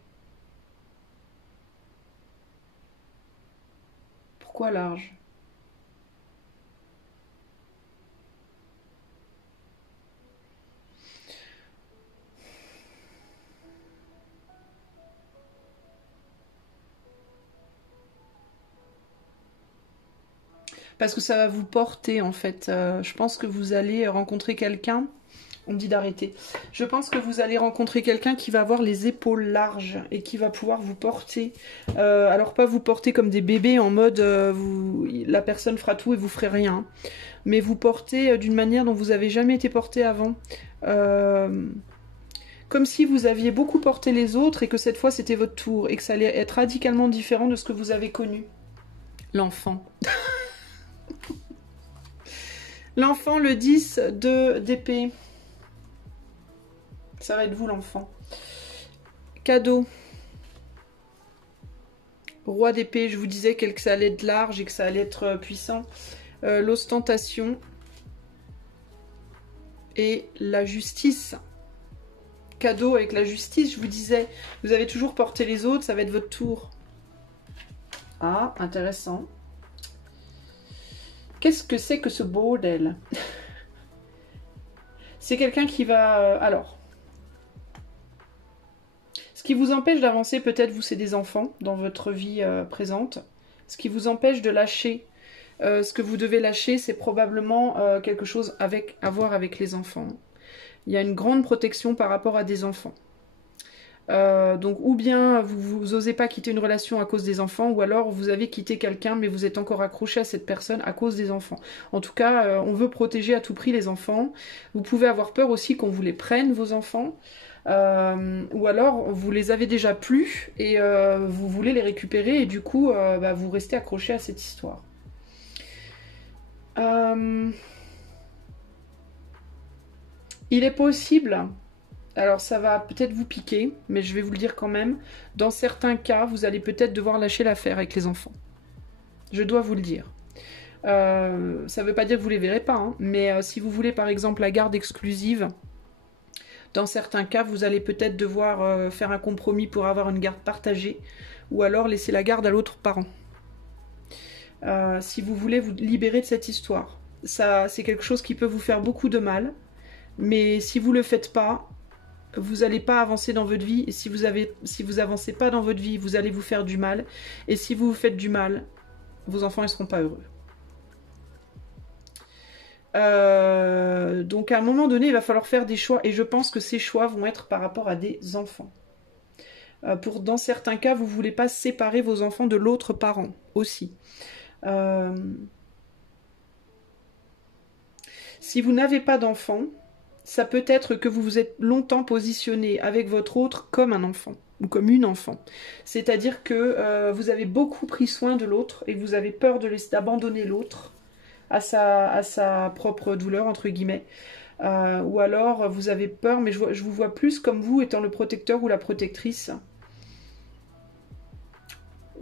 Pourquoi large? Parce que ça va vous porter en fait. Je pense que vous allez rencontrer quelqu'un. On me dit d'arrêter. Je pense que vous allez rencontrer quelqu'un qui va avoir les épaules larges et qui va pouvoir vous porter. Alors pas vous porter comme des bébés en mode la personne fera tout et vous ferez rien. Mais vous porter d'une manière dont vous n'avez jamais été porté avant. Comme si vous aviez beaucoup porté les autres et que cette fois c'était votre tour. Et que ça allait être radicalement différent de ce que vous avez connu. L'enfant. L'enfant, le 10 d'épée. Ça va être vous, l'enfant. Cadeau. Roi d'épée, je vous disais que ça allait être large et que ça allait être puissant. L'ostentation. Et la justice. Cadeau avec la justice, je vous disais. Vous avez toujours porté les autres, ça va être votre tour. Ah, intéressant. Qu'est-ce que c'est que ce bordel? C'est quelqu'un qui va... alors, ce qui vous empêche d'avancer, peut-être vous, c'est des enfants dans votre vie présente. Ce qui vous empêche de lâcher, ce que vous devez lâcher, c'est probablement quelque chose à voir avec les enfants. Il y a une grande protection par rapport à des enfants. Donc ou bien vous osez pas quitter une relation à cause des enfants, ou alors vous avez quitté quelqu'un mais vous êtes encore accroché à cette personne à cause des enfants. En tout cas, on veut protéger à tout prix les enfants. Vous pouvez avoir peur aussi qu'on vous les prenne, vos enfants, ou alors vous les avez déjà plus et vous voulez les récupérer et du coup vous restez accroché à cette histoire. Il est possible... alors ça va peut-être vous piquer, mais je vais vous le dire quand même. Dans certains cas, vous allez peut-être devoir lâcher l'affaire avec les enfants. Je dois vous le dire. Ça ne veut pas dire que vous ne les verrez pas, hein, mais si vous voulez par exemple la garde exclusive, dans certains cas, vous allez peut-être devoir faire un compromis pour avoir une garde partagée, ou alors laisser la garde à l'autre parent. Si vous voulez vous libérer de cette histoire. Ça, c'est quelque chose qui peut vous faire beaucoup de mal, mais si vous ne le faites pas, vous n'allez pas avancer dans votre vie, et si vous avancez pas dans votre vie, vous allez vous faire du mal, et si vous vous faites du mal, vos enfants ne seront pas heureux. Donc à un moment donné, il va falloir faire des choix, et je pense que ces choix vont être par rapport à des enfants. Dans certains cas, vous ne voulez pas séparer vos enfants de l'autre parent aussi. Si vous n'avez pas d'enfants, ça peut être que vous vous êtes longtemps positionné avec votre autre comme un enfant ou comme une enfant. C'est-à-dire que vous avez beaucoup pris soin de l'autre et vous avez peur d'abandonner l'autre à sa propre douleur, entre guillemets. Ou alors vous avez peur, mais je vous vois plus comme vous étant le protecteur ou la protectrice.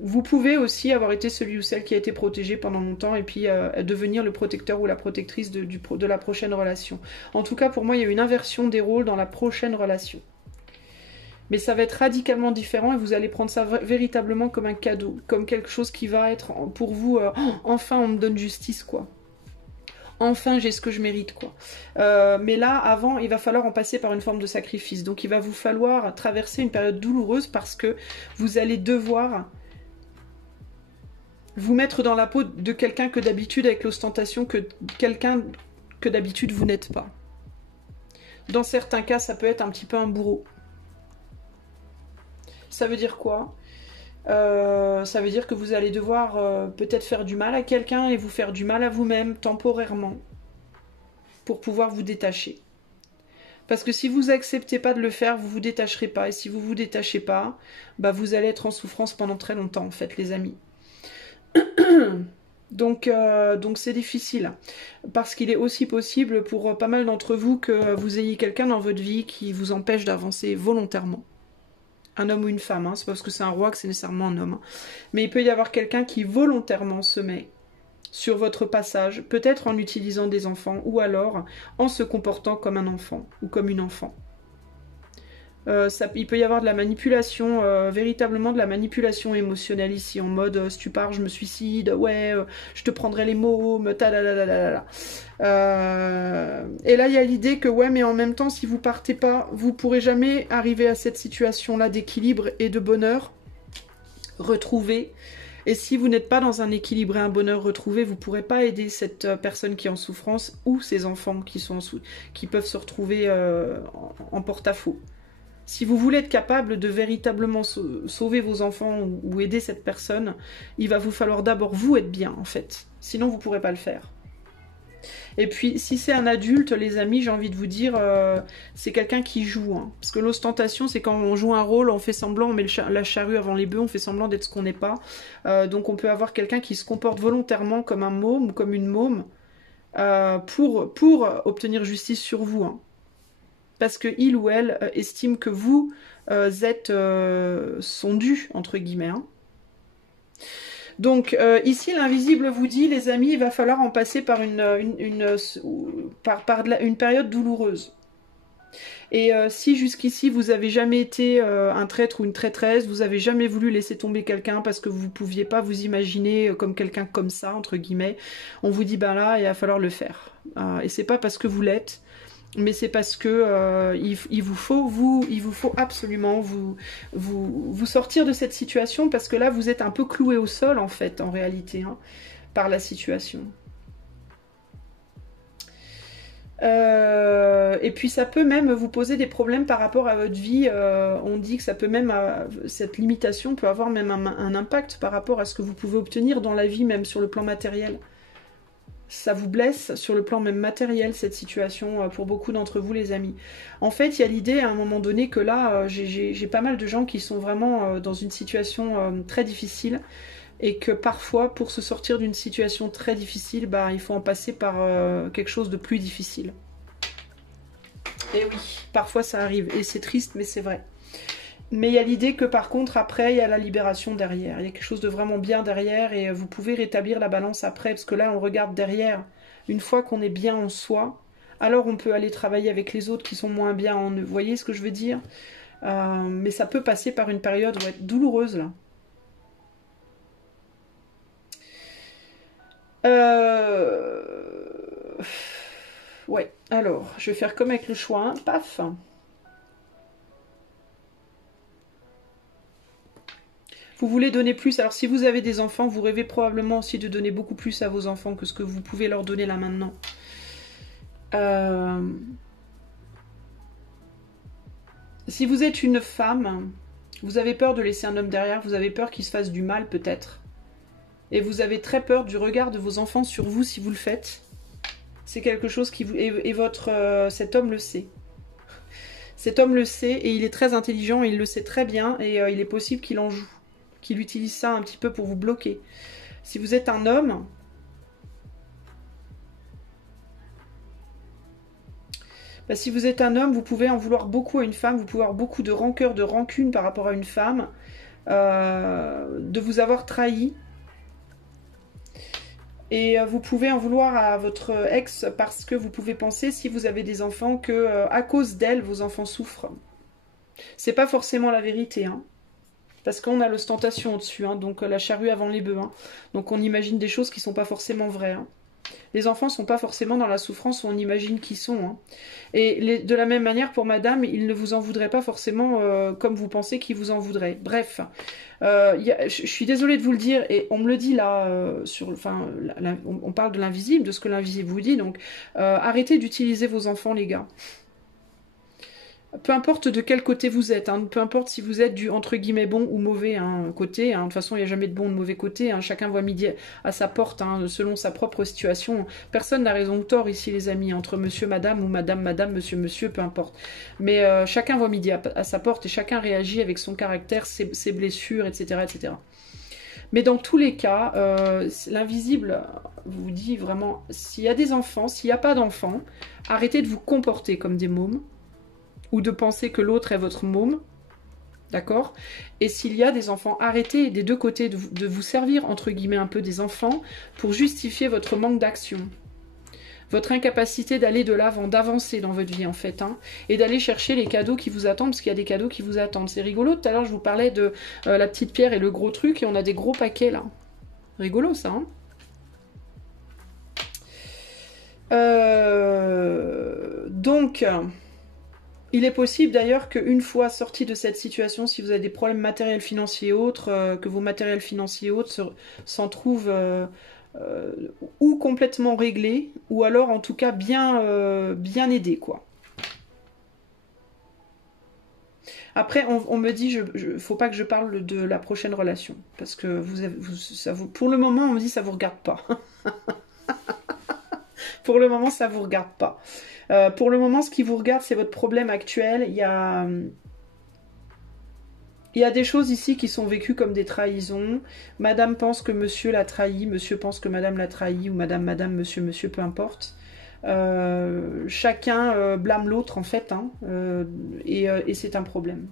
Vous pouvez aussi avoir été celui ou celle qui a été protégé pendant longtemps et puis devenir le protecteur ou la protectrice de la prochaine relation. En tout cas, pour moi, il y a une inversion des rôles dans la prochaine relation. Mais ça va être radicalement différent et vous allez prendre ça véritablement comme un cadeau, comme quelque chose qui va être pour vous, enfin on me donne justice, quoi. Enfin j'ai ce que je mérite, quoi. Mais là, avant, il va falloir en passer par une forme de sacrifice. Donc il va vous falloir traverser une période douloureuse parce que vous allez devoir... vous mettre dans la peau de quelqu'un que d'habitude, avec l'ostentation, quelqu'un que d'habitude vous n'êtes pas. Dans certains cas, ça peut être un petit peu un bourreau. Ça veut dire quoi? Ça veut dire que vous allez devoir peut-être faire du mal à quelqu'un et vous faire du mal à vous-même temporairement pour pouvoir vous détacher. Parce que si vous n'acceptez pas de le faire, vous ne vous détacherez pas. Et si vous ne vous détachez pas, vous allez être en souffrance pendant très longtemps, en fait, les amis. Donc c'est difficile, parce qu'il est aussi possible pour pas mal d'entre vous que vous ayez quelqu'un dans votre vie qui vous empêche d'avancer volontairement. Un homme ou une femme, hein. C'est pas parce que c'est un roi que c'est nécessairement un homme. Mais il peut y avoir quelqu'un qui volontairement se met sur votre passage, peut-être en utilisant des enfants, ou alors en se comportant comme un enfant, ou comme une enfant. Il peut y avoir de la manipulation, véritablement de la manipulation émotionnelle ici, en mode si tu pars, je me suicide, ouais, je te prendrai les mômes, ta-da-da-da-da-da. Et là, il y a l'idée que, ouais, mais en même temps, si vous partez pas, vous pourrez jamais arriver à cette situation-là d'équilibre et de bonheur retrouvé. Et si vous n'êtes pas dans un équilibre et un bonheur retrouvé, vous ne pourrez pas aider cette personne qui est en souffrance ou ses enfants qui peuvent se retrouver en porte-à-faux. Si vous voulez être capable de véritablement sauver vos enfants ou aider cette personne, il va vous falloir d'abord vous être bien, en fait. Sinon, vous ne pourrez pas le faire. Et puis, si c'est un adulte, les amis, j'ai envie de vous dire, c'est quelqu'un qui joue. Hein. Parce que l'ostentation, c'est quand on joue un rôle, on fait semblant, on met la charrue avant les bœufs, on fait semblant d'être ce qu'on n'est pas. Donc, on peut avoir quelqu'un qui se comporte volontairement comme un môme ou comme une môme pour obtenir justice sur vous. Hein. Parce que il ou elle estime que vous êtes son dû, entre guillemets. Hein. Donc ici, l'invisible vous dit, les amis, il va falloir en passer par une période douloureuse. Et si jusqu'ici, vous n'avez jamais été un traître ou une traîtresse, vous n'avez jamais voulu laisser tomber quelqu'un parce que vous ne pouviez pas vous imaginer comme quelqu'un comme ça, entre guillemets, on vous dit, ben là, il va falloir le faire. Et c'est pas parce que vous l'êtes, mais c'est parce que il vous faut absolument vous sortir de cette situation, parce que là vous êtes un peu cloué au sol en fait, en réalité, hein, par la situation. Et puis ça peut même vous poser des problèmes par rapport à votre vie. On dit que ça peut même, cette limitation peut avoir même un impact par rapport à ce que vous pouvez obtenir dans la vie, même sur le plan matériel. Ça vous blesse sur le plan même matériel, cette situation, pour beaucoup d'entre vous, les amis. En fait, il y a l'idée, à un moment donné, que là, j'ai pas mal de gens qui sont vraiment dans une situation très difficile, et que parfois, pour se sortir d'une situation très difficile, bah, il faut en passer par quelque chose de plus difficile. Et oui, parfois ça arrive, et c'est triste, mais c'est vrai. Mais il y a l'idée que par contre, après, il y a la libération derrière. Il y a quelque chose de vraiment bien derrière, et vous pouvez rétablir la balance après, parce que là, on regarde derrière. Une fois qu'on est bien en soi, alors on peut aller travailler avec les autres qui sont moins bien en eux. Vous voyez ce que je veux dire? Mais ça peut passer par une période douloureuse, là. Ouais, alors, je vais faire comme avec le choix, hein. Paf! Vous voulez donner plus. Alors si vous avez des enfants, vous rêvez probablement aussi de donner beaucoup plus à vos enfants que ce que vous pouvez leur donner là maintenant. Si vous êtes une femme, vous avez peur de laisser un homme derrière, vous avez peur qu'il se fasse du mal peut-être. Et vous avez très peur du regard de vos enfants sur vous si vous le faites. C'est quelque chose qui vous... Et cet homme le sait. Cet homme le sait, et il est très intelligent, et il le sait très bien, et il est possible qu'il en joue. Qu'il utilise ça un petit peu pour vous bloquer. Si vous êtes un homme, bah, si vous êtes un homme, vous pouvez en vouloir beaucoup à une femme, vous pouvez avoir beaucoup de rancœur, de rancune par rapport à une femme, de vous avoir trahi. Et vous pouvez en vouloir à votre ex parce que vous pouvez penser, si vous avez des enfants, que à cause d'elle, vos enfants souffrent. C'est pas forcément la vérité, hein. Parce qu'on a l'ostentation au-dessus, hein, donc la charrue avant les bœufs. Hein. Donc on imagine des choses qui ne sont pas forcément vraies. Hein. Les enfants ne sont pas forcément dans la souffrance où on imagine qu'ils sont. Hein. Et de la même manière, pour madame, il ne vous en voudrait pas forcément comme vous pensez qu'il vous en voudrait. Bref, je suis désolée de vous le dire, et on me le dit là, on parle de l'invisible, de ce que l'invisible vous dit, donc arrêtez d'utiliser vos enfants, les gars. Peu importe de quel côté vous êtes, hein, peu importe si vous êtes du entre guillemets bon ou mauvais hein, côté, hein, de toute façon il n'y a jamais de bon ou de mauvais côté, hein, chacun voit midi à sa porte, hein, selon sa propre situation. Personne n'a raison ou tort ici les amis, entre monsieur, madame ou madame, madame, monsieur, monsieur, peu importe. Mais chacun voit midi à sa porte et chacun réagit avec son caractère, ses blessures, etc., etc. Mais dans tous les cas, l'invisible vous dit vraiment, s'il y a des enfants, s'il n'y a pas d'enfants, arrêtez de vous comporter comme des mômes, ou de penser que l'autre est votre môme, d'accord? Et s'il y a des enfants, arrêtez des deux côtés de vous servir, entre guillemets, un peu des enfants, pour justifier votre manque d'action. Votre incapacité d'aller de l'avant, d'avancer dans votre vie en fait, hein, et d'aller chercher les cadeaux qui vous attendent, parce qu'il y a des cadeaux qui vous attendent. C'est rigolo, tout à l'heure je vous parlais de la petite pierre et le gros truc, et on a des gros paquets là. Rigolo ça, hein. Donc, il est possible d'ailleurs qu'une fois sorti de cette situation, si vous avez des problèmes matériels, financiers et autres, que vos matériels financiers et autres s'en trouvent ou complètement réglés, ou alors en tout cas bien aidés, quoi. Après, on me dit, faut pas que je parle de la prochaine relation, parce que pour le moment, on me dit ça vous regarde pas. Pour le moment, ça vous regarde pas. Pour le moment, ce qui vous regarde, c'est votre problème actuel. Il y a des choses ici qui sont vécues comme des trahisons. Madame pense que monsieur l'a trahi, monsieur pense que madame l'a trahi, ou madame, monsieur, peu importe. Chacun blâme l'autre, en fait, hein, et c'est un problème.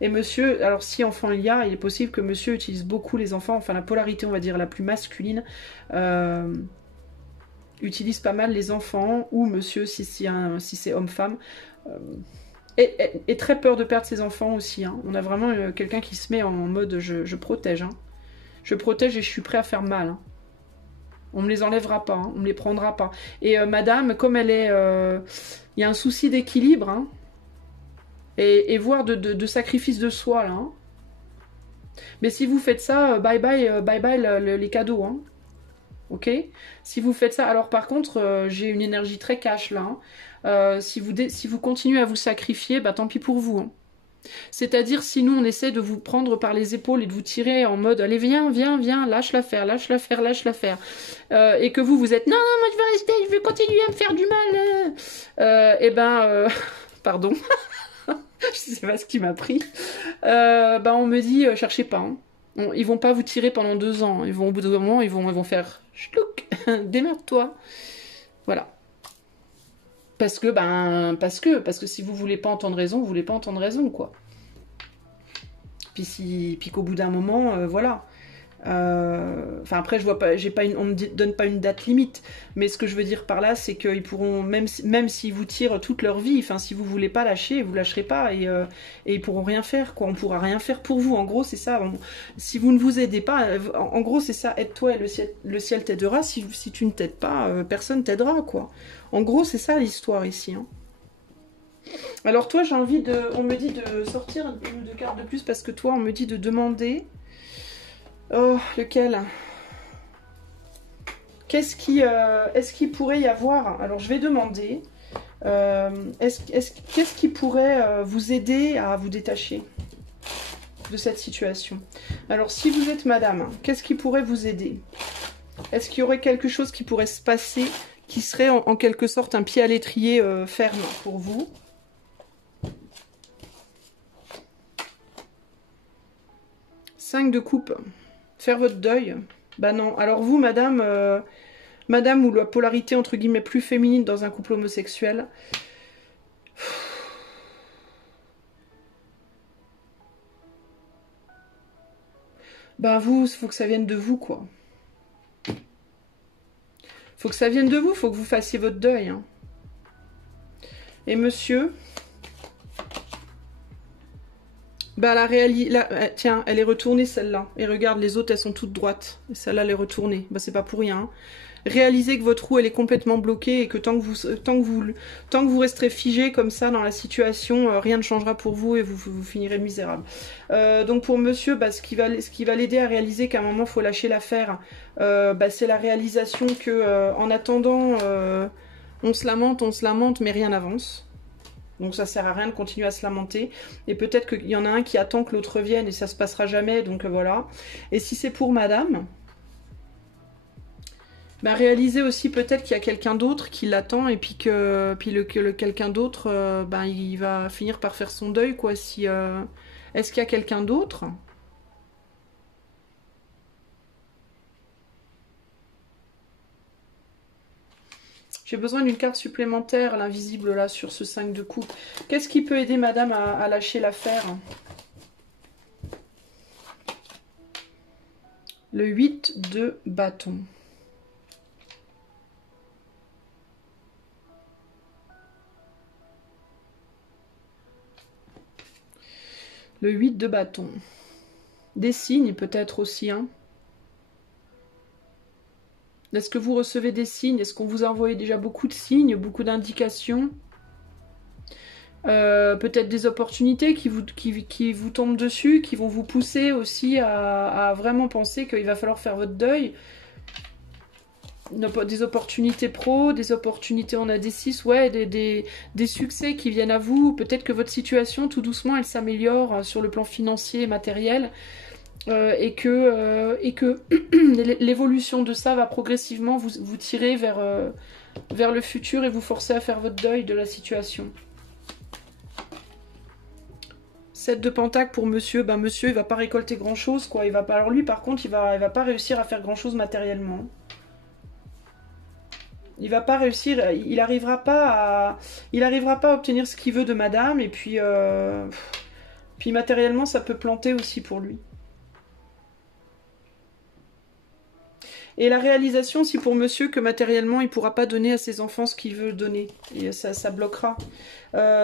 Et monsieur, alors si enfant il est possible que monsieur utilise beaucoup les enfants, enfin la polarité, on va dire, la plus masculine, utilise pas mal les enfants, ou monsieur, si c'est homme-femme, et très peur de perdre ses enfants aussi, hein. On a vraiment quelqu'un qui se met en mode je protège, hein. Je protège et je suis prêt à faire mal, hein. On me les enlèvera pas, hein. On me les prendra pas. Et madame, comme elle est... il y a un souci d'équilibre, hein, et voire de sacrifice de soi, là, hein. Mais si vous faites ça, bye bye les cadeaux, hein. Ok? Si vous faites ça, alors par contre, j'ai une énergie très cash là, hein. Si vous continuez à vous sacrifier, bah tant pis pour vous, hein. C'est-à-dire si nous on essaie de vous prendre par les épaules et de vous tirer en mode allez viens, lâche l'affaire, et que vous êtes non, moi je veux rester, je veux continuer à me faire du mal, pardon, je sais pas ce qui m'a pris, on me dit cherchez pas, hein. Ils vont pas vous tirer pendant 2 ans. Ils vont, au bout d'un moment, ils vont faire chlouk, démerde-toi. Voilà. Parce que si vous voulez pas entendre raison, vous voulez pas entendre raison, quoi. Puis qu'au bout d'un moment, voilà. Enfin après, je vois pas, on me donne pas une date limite, mais ce que je veux dire par là, c'est qu'ils pourront, même s'ils vous tirent toute leur vie, enfin si vous voulez pas lâcher, vous lâcherez pas, et ils pourront rien faire, quoi. On pourra rien faire pour vous. En gros, c'est ça. Si vous ne vous aidez pas, en gros, c'est ça. Aide-toi et le ciel t'aidera. Si tu ne t'aides pas, personne t'aidera, quoi. En gros, c'est ça l'histoire ici, hein. Alors toi, j'ai envie on me dit de sortir une ou deux cartes de plus parce que toi, on me dit de demander. Oh, lequel? Est-ce qu'il pourrait y avoir... Alors, je vais demander... qu'est-ce qui pourrait vous aider à vous détacher de cette situation? Alors, si vous êtes madame, qu'est-ce qui pourrait vous aider? Est-ce qu'il y aurait quelque chose qui pourrait se passer qui serait en quelque sorte un pied à l'étrier ferme pour vous? Cinq de coupe. Faire votre deuil? Bah non. Alors vous, madame, madame ou la polarité entre guillemets plus féminine dans un couple homosexuel, bah vous, faut que ça vienne de vous, quoi. Faut que ça vienne de vous, faut que vous fassiez votre deuil, hein. Et monsieur, bah tiens, elle est retournée celle-là. Et regarde, les autres, elles sont toutes droites. Et celle-là, elle est retournée. Bah c'est pas pour rien, hein. Réalisez que votre roue, elle est complètement bloquée et que tant que vous resterez figé comme ça dans la situation, rien ne changera pour vous et vous finirez misérable. Donc pour monsieur, bah, ce qui va l'aider à réaliser qu'à un moment, il faut lâcher l'affaire, bah, c'est la réalisation que en attendant, on se lamente, mais rien n'avance. Donc ça sert à rien de continuer à se lamenter. Et peut-être qu'il y en a un qui attend que l'autre vienne et ça se passera jamais, donc voilà. Et si c'est pour madame... Bah, réaliser aussi peut-être qu'il y a quelqu'un d'autre qui l'attend et puis que quelqu'un d'autre, bah, il va finir par faire son deuil, quoi. Si, est-ce qu'il y a quelqu'un d'autre? J'ai besoin d'une carte supplémentaire, l'invisible là, sur ce 5 de coupe. Qu'est-ce qui peut aider madame à lâcher l'affaire? Le 8 de bâton. Le 8 de bâton. Des signes peut-être aussi, hein. Est-ce que vous recevez des signes? Est-ce qu'on vous a envoyé déjà beaucoup de signes, beaucoup d'indications? Peut-être des opportunités qui vous tombent dessus, qui vont vous pousser aussi à vraiment penser qu'il va falloir faire votre deuil. Des opportunités pro, des opportunités en AD6, ouais, des succès qui viennent à vous. Peut-être que votre situation, tout doucement, elle s'améliore sur le plan financier et matériel. Et que l'évolution de ça va progressivement vous tirer vers le futur et vous forcer à faire votre deuil de la situation. 7 de pentacle pour monsieur, ben monsieur il va pas récolter grand chose quoi, il va pas, alors lui par contre il va pas réussir à faire grand chose matériellement. Il va pas réussir, il arrivera pas à obtenir ce qu'il veut de madame et puis matériellement ça peut planter aussi pour lui. Et la réalisation aussi pour monsieur que matériellement il pourra pas donner à ses enfants ce qu'il veut donner. Et ça bloquera.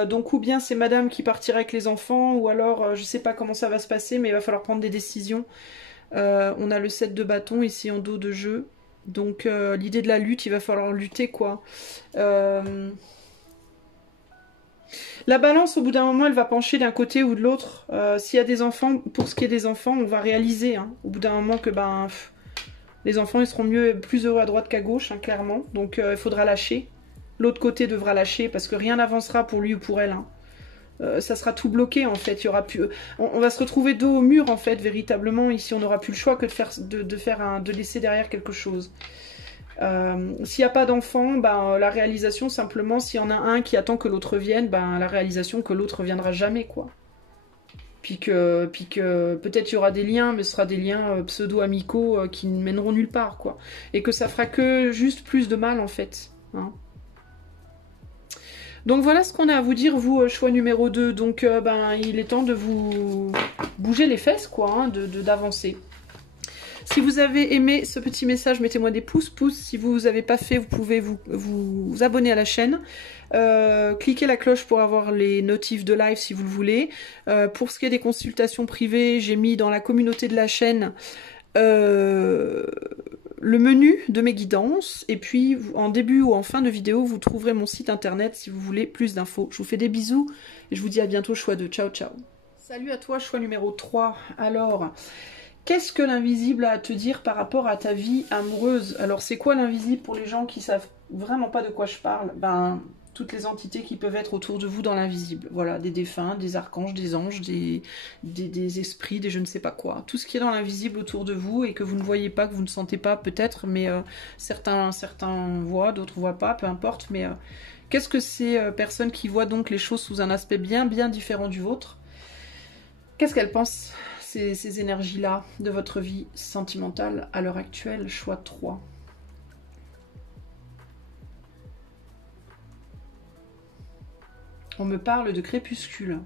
Donc ou bien c'est madame qui partira avec les enfants, ou alors je sais pas comment ça va se passer, mais il va falloir prendre des décisions. On a le 7 de bâton ici en dos de jeu. Donc l'idée de la lutte, il va falloir lutter quoi. La balance au bout d'un moment elle va pencher d'un côté ou de l'autre. S'il y a des enfants, pour ce qui est des enfants, on va réaliser hein, au bout d'un moment que ben... les enfants, ils seront plus heureux à droite qu'à gauche, hein, clairement. Donc, il faudra lâcher. L'autre côté devra lâcher parce que rien n'avancera pour lui ou pour elle. Hein. Ça sera tout bloqué, en fait. Il y aura plus... on va se retrouver dos au mur, en fait, véritablement. Ici, on n'aura plus le choix que de laisser derrière quelque chose. S'il n'y a pas d'enfant, ben, la réalisation, simplement, s'il y en a un qui attend que l'autre vienne, ben, la réalisation que l'autre viendra jamais, quoi. Puis que peut-être il y aura des liens, mais ce sera des liens pseudo-amicaux qui ne mèneront nulle part, quoi. Et que ça fera que juste plus de mal, en fait. Hein. Donc voilà ce qu'on a à vous dire, vous, choix numéro 2. Donc ben, il est temps de vous bouger les fesses, quoi, hein, d'avancer. Si vous avez aimé ce petit message, mettez-moi des pouces. Si vous n'avez pas fait, vous pouvez vous abonner à la chaîne. Cliquez la cloche pour avoir les notifs de live si vous le voulez. Pour ce qui est des consultations privées, j'ai mis dans la communauté de la chaîne le menu de mes guidances. Et puis en début ou en fin de vidéo, vous trouverez mon site internet si vous voulez plus d'infos. Je vous fais des bisous et je vous dis à bientôt, choix 2. Ciao, ciao. Salut à toi, choix numéro 3. Alors... qu'est-ce que l'invisible a à te dire par rapport à ta vie amoureuse? Alors c'est quoi l'invisible pour les gens qui savent vraiment pas de quoi je parle? Ben, toutes les entités qui peuvent être autour de vous dans l'invisible. Voilà, des défunts, des archanges, des anges, des esprits, des je ne sais pas quoi. Tout ce qui est dans l'invisible autour de vous et que vous ne voyez pas, que vous ne sentez pas peut-être, mais certains voient, d'autres voient pas, peu importe. Mais qu'est-ce que ces personnes qui voient donc les choses sous un aspect bien différent du vôtre? Qu'est-ce qu'elles pensent ces énergies-là de votre vie sentimentale à l'heure actuelle? Choix 3. On me parle de crépuscule.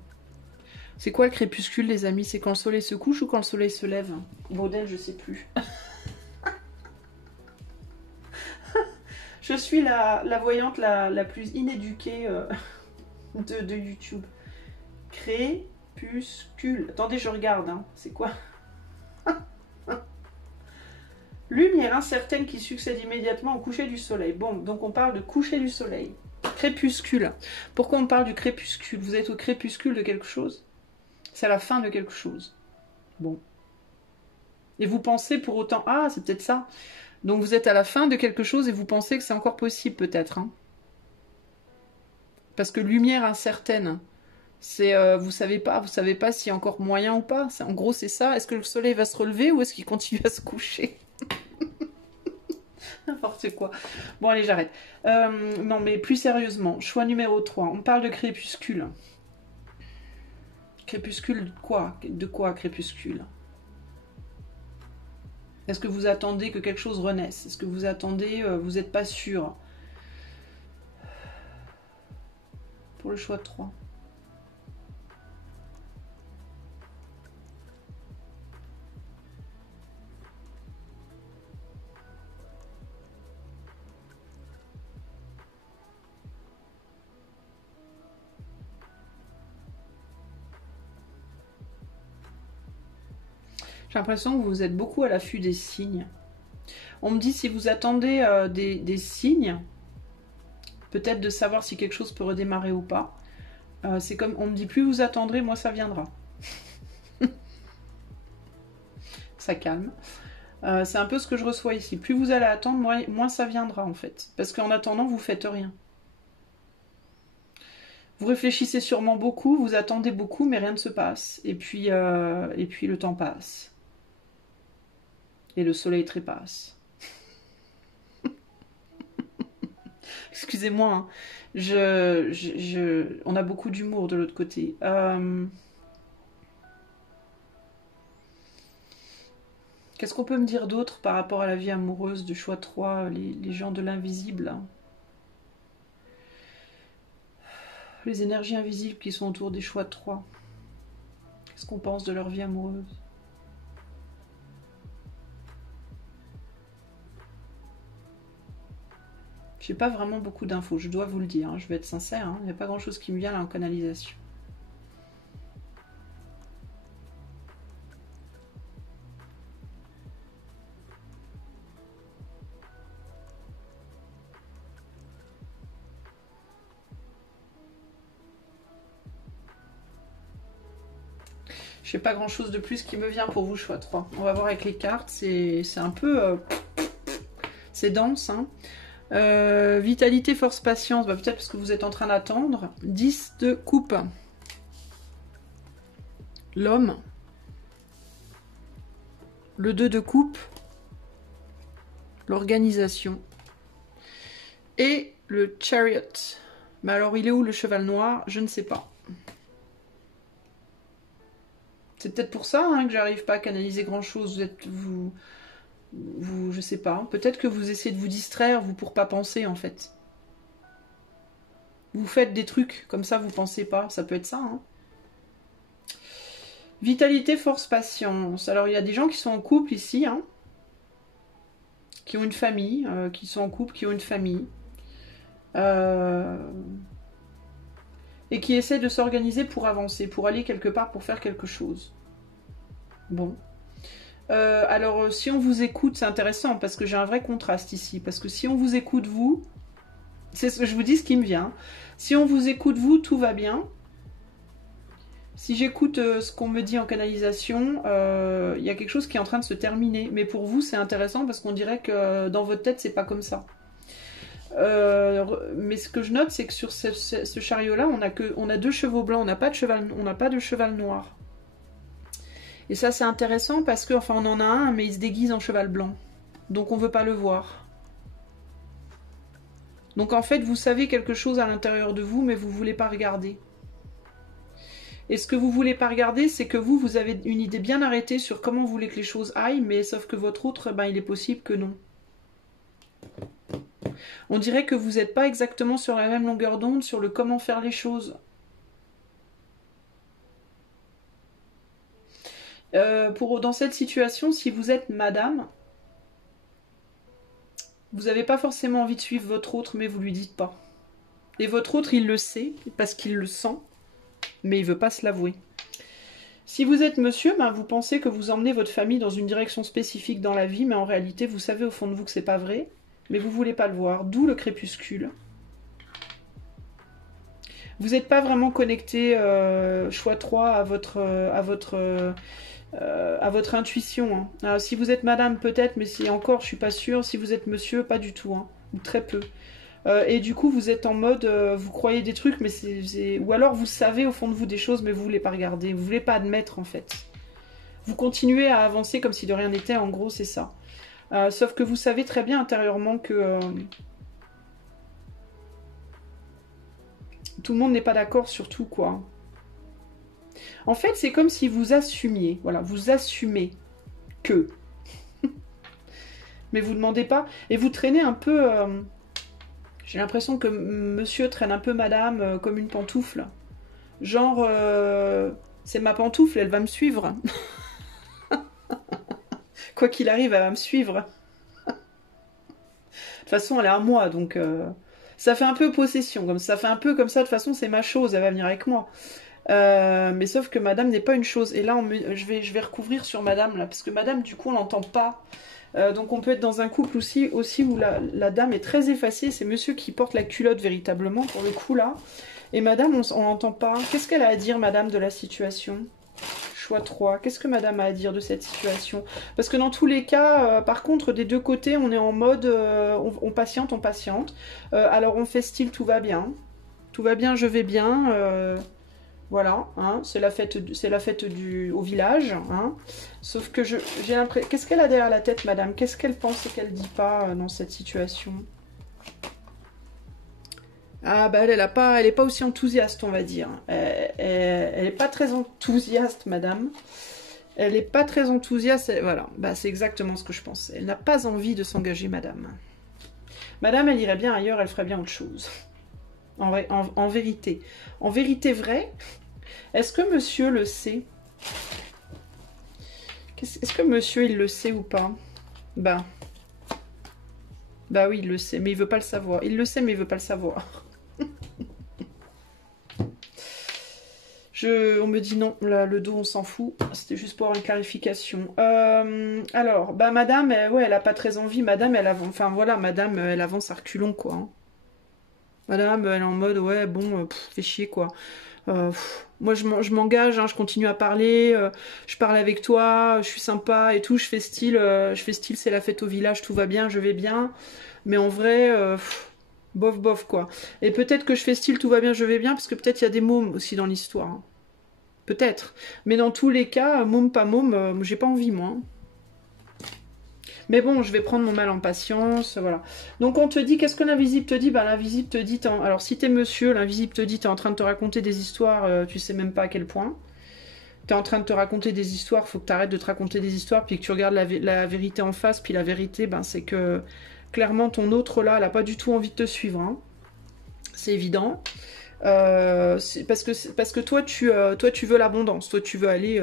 C'est quoi le crépuscule, les amis? C'est quand le soleil se couche ou quand le soleil se lève? Baudel, je sais plus. Je suis la voyante la plus inéduquée de YouTube. Crépuscule. Attendez, je regarde. Hein. C'est quoi? Lumière incertaine qui succède immédiatement au coucher du soleil. Bon, donc on parle de coucher du soleil. Crépuscule. Pourquoi on parle du crépuscule? Vous êtes au crépuscule de quelque chose? C'est à la fin de quelque chose. Bon. Et vous pensez pour autant... ah, c'est peut-être ça. Donc vous êtes à la fin de quelque chose et vous pensez que c'est encore possible peut-être. Hein. Parce que lumière incertaine... c'est vous savez pas s'il y a encore moyen ou pas. En gros, c'est ça. Est-ce que le soleil va se relever ou est-ce qu'il continue à se coucher? N'importe quoi. Bon, allez, j'arrête. Non, mais plus sérieusement, choix numéro 3. On parle de crépuscule. Crépuscule de quoi? De quoi, crépuscule? Est-ce que vous attendez que quelque chose renaisse? Est-ce que vous attendez, vous n'êtes pas sûr? Pour le choix de 3. J'ai l'impression que vous êtes beaucoup à l'affût des signes. On me dit si vous attendez des signes, peut-être de savoir si quelque chose peut redémarrer ou pas. C'est comme, on me dit plus vous attendrez, moins ça viendra. Ça calme. C'est un peu ce que je reçois ici. Plus vous allez attendre, moins ça viendra en fait. Parce qu'en attendant, vous faites rien. Vous réfléchissez sûrement beaucoup, vous attendez beaucoup, mais rien ne se passe. Et puis le temps passe. Et le soleil trépasse. Excusez-moi, hein. On a beaucoup d'humour de l'autre côté. Qu'est-ce qu'on peut me dire d'autre par rapport à la vie amoureuse du choix 3, les gens de l'invisible? Les énergies invisibles qui sont autour des choix 3. Qu'est-ce qu'on pense de leur vie amoureuse? J'ai pas vraiment beaucoup d'infos, je dois vous le dire, hein, je vais être sincère, hein, il n'y a pas grand chose qui me vient là en canalisation. Je n'ai pas grand chose de plus qui me vient pour vous, choix 3. On va voir avec les cartes, c'est un peu... c'est dense, hein. Vitalité, force, patience, bah, peut-être parce que vous êtes en train d'attendre. 10 de coupe. L'homme. Le 2 de coupe. L'organisation. Et le chariot. Mais alors, il est où le cheval noir? Je ne sais pas. C'est peut-être pour ça hein, que j'arrive pas à canaliser grand-chose. Vous, je sais pas. Peut-être que vous essayez de vous distraire, vous, pour pas penser, en fait. Vous faites des trucs, comme ça, vous pensez pas. Ça peut être ça, hein. Vitalité, force, patience. Alors, il y a des gens qui sont en couple ici, hein, qui ont une famille, qui sont en couple, qui ont une famille. Et qui essaient de s'organiser pour avancer, pour aller quelque part, pour faire quelque chose. Bon. Alors, si on vous écoute, c'est intéressant, parce que j'ai un vrai contraste ici. Parce que si on vous écoute, vous, c'est ce que je vous dis, ce qui me vient. Si on vous écoute, vous, tout va bien. Si j'écoute ce qu'on me dit en canalisation, il y a quelque chose qui est en train de se terminer. Mais pour vous, c'est intéressant, parce qu'on dirait que dans votre tête, c'est pas comme ça. Mais ce que je note, c'est que sur ce chariot-là, on a 2 chevaux blancs, on n'a pas de cheval noir. Et ça, c'est intéressant parce que, enfin, on en a un, mais il se déguise en cheval blanc. Donc, on ne veut pas le voir. Donc, en fait, vous savez quelque chose à l'intérieur de vous, mais vous ne voulez pas regarder. Et ce que vous ne voulez pas regarder, c'est que vous avez une idée bien arrêtée sur comment vous voulez que les choses aillent, mais sauf que votre autre, ben, il est possible que non. On dirait que vous n'êtes pas exactement sur la même longueur d'onde sur le comment faire les choses. Dans cette situation, si vous êtes madame, vous n'avez pas forcément envie de suivre votre autre, mais vous lui dites pas. Et votre autre, il le sait, parce qu'il le sent, mais il ne veut pas se l'avouer. Si vous êtes monsieur, ben, vous pensez que vous emmenez votre famille dans une direction spécifique dans la vie, mais en réalité, vous savez au fond de vous que c'est pas vrai, mais vous ne voulez pas le voir, d'où le crépuscule. Vous n'êtes pas vraiment connecté, choix 3, à votre intuition. Hein. Alors, si vous êtes madame, peut-être, mais si encore, je suis pas sûre. Si vous êtes monsieur, pas du tout, hein, ou très peu. Et du coup, vous êtes en mode, vous croyez des trucs, mais ou alors vous savez au fond de vous des choses, mais vous voulez pas regarder, vous voulez pas admettre, en fait. Vous continuez à avancer comme si de rien n'était, en gros, c'est ça. Sauf que vous savez très bien intérieurement que tout le monde n'est pas d'accord sur tout, quoi. En fait, c'est comme si vous assumiez, voilà, vous assumez que. Mais vous ne demandez pas, et vous traînez un peu, j'ai l'impression que monsieur traîne un peu madame comme une pantoufle. Genre, c'est ma pantoufle, elle va me suivre. Quoi qu'il arrive, elle va me suivre. De toute façon, elle est à moi, donc ça fait un peu possession, comme ça fait un peu comme ça, de toute façon, c'est ma chose, elle va venir avec moi. Mais sauf que madame n'est pas une chose. Et là, je vais recouvrir sur madame, là, parce que madame, du coup, on l'entend pas. Donc on peut être dans un couple aussi où la dame est très effacée. C'est monsieur qui porte la culotte véritablement, pour le coup, là. Et madame, on l'entend pas. Qu'est-ce qu'elle a à dire, madame, de la situation? Choix 3. Qu'est-ce que madame a à dire de cette situation? Parce que dans tous les cas, par contre, des deux côtés, on est en mode... on patiente, on patiente. Alors on fait style, tout va bien. Tout va bien, je vais bien. Voilà, hein, c'est la fête au village. Hein. Sauf que j'ai l'impression... Qu'est-ce qu'elle a derrière la tête, madame? Qu'est-ce qu'elle pense et qu'elle dit pas dans cette situation? Ah bah elle est pas aussi enthousiaste, on va dire. Elle est pas très enthousiaste, madame. Elle est pas très enthousiaste. Voilà, bah c'est exactement ce que je pense. Elle n'a pas envie de s'engager, madame. Madame, elle irait bien ailleurs, elle ferait bien autre chose. En vérité. En vérité vraie, est-ce que monsieur le sait? Est-ce que monsieur, il le sait ou pas? Bah oui, il le sait, mais il veut pas le savoir. Il le sait, mais il veut pas le savoir. On me dit non, là, le dos, on s'en fout. C'était juste pour avoir une clarification. Alors, bah madame, ouais, elle a pas très envie. Madame, elle avance... Enfin, voilà, madame, elle avance à reculons, quoi. Hein. Madame, elle est en mode, ouais, bon, fait chier, quoi. Moi, je m'engage, hein, je continue à parler, je parle avec toi, je suis sympa et tout, je fais style, c'est la fête au village, tout va bien, je vais bien. Mais en vrai, bof, bof, quoi. Et peut-être que je fais style, tout va bien, je vais bien, parce que peut-être il y a des mômes aussi dans l'histoire. Hein. Peut-être. Mais dans tous les cas, môme, pas môme, j'ai pas envie, moi. Hein. Mais bon, je vais prendre mon mal en patience, voilà. Donc on te dit, qu'est-ce que l'invisible te dit? Ben l'invisible te dit, alors si t'es monsieur, l'invisible te dit, t'es en train de te raconter des histoires, tu sais même pas à quel point. T'es en train de te raconter des histoires, faut que t'arrêtes de te raconter des histoires, puis que tu regardes la vérité en face, puis la vérité, ben c'est que clairement ton autre là, elle a pas du tout envie de te suivre. Hein. C'est évident. Parce que toi tu veux l'abondance, toi tu veux aller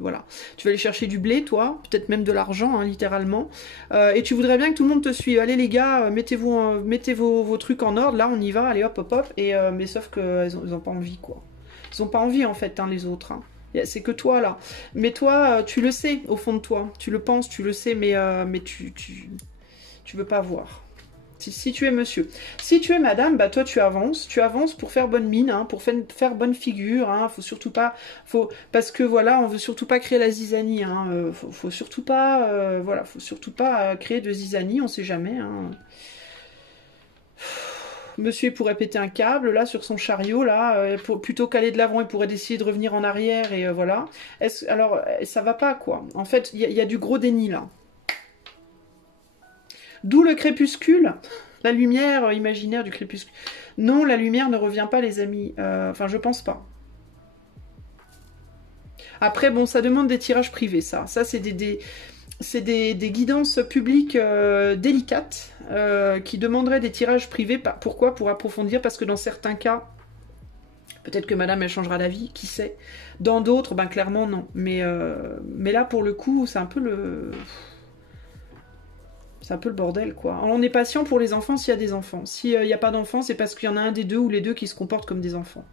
voilà, tu veux aller chercher du blé, toi, peut-être même de l'argent, hein, littéralement, et tu voudrais bien que tout le monde te suive. Allez les gars, mettez vos trucs en ordre, là on y va, allez hop hop hop, et mais sauf que ils ont pas envie, quoi. Ils ont pas envie en fait, hein, les autres. Hein. C'est que toi là. Mais toi, tu le sais au fond de toi, tu le penses, tu le sais, mais tu veux pas voir. Si tu es monsieur. Si tu es madame, bah toi tu avances pour faire bonne mine, hein, pour faire bonne figure, hein, faut surtout pas, parce que voilà, on veut surtout pas créer la zizanie, hein, faut surtout pas, voilà, faut surtout pas créer de zizanie, on sait jamais, hein. Monsieur il pourrait péter un câble là sur son chariot là, plutôt qu'aller de l'avant, il pourrait décider de revenir en arrière et voilà. Alors ça va pas quoi. En fait, il y a du gros déni là. D'où le crépuscule, la lumière imaginaire du crépuscule. Non, la lumière ne revient pas, les amis. Enfin, je pense pas. Après, bon, ça demande des tirages privés, ça. Ça, c'est des guidances publiques délicates qui demanderaient des tirages privés. Pourquoi? Pour approfondir, parce que dans certains cas, peut-être que madame, elle changera d'avis, qui sait. Dans d'autres, ben clairement, non. Mais là, pour le coup, c'est un peu le... C'est un peu le bordel, quoi. Alors, on est patient pour les enfants s'il y a des enfants. S'il n'y a pas d'enfants, c'est parce qu'il y en a un des deux ou les deux qui se comportent comme des enfants.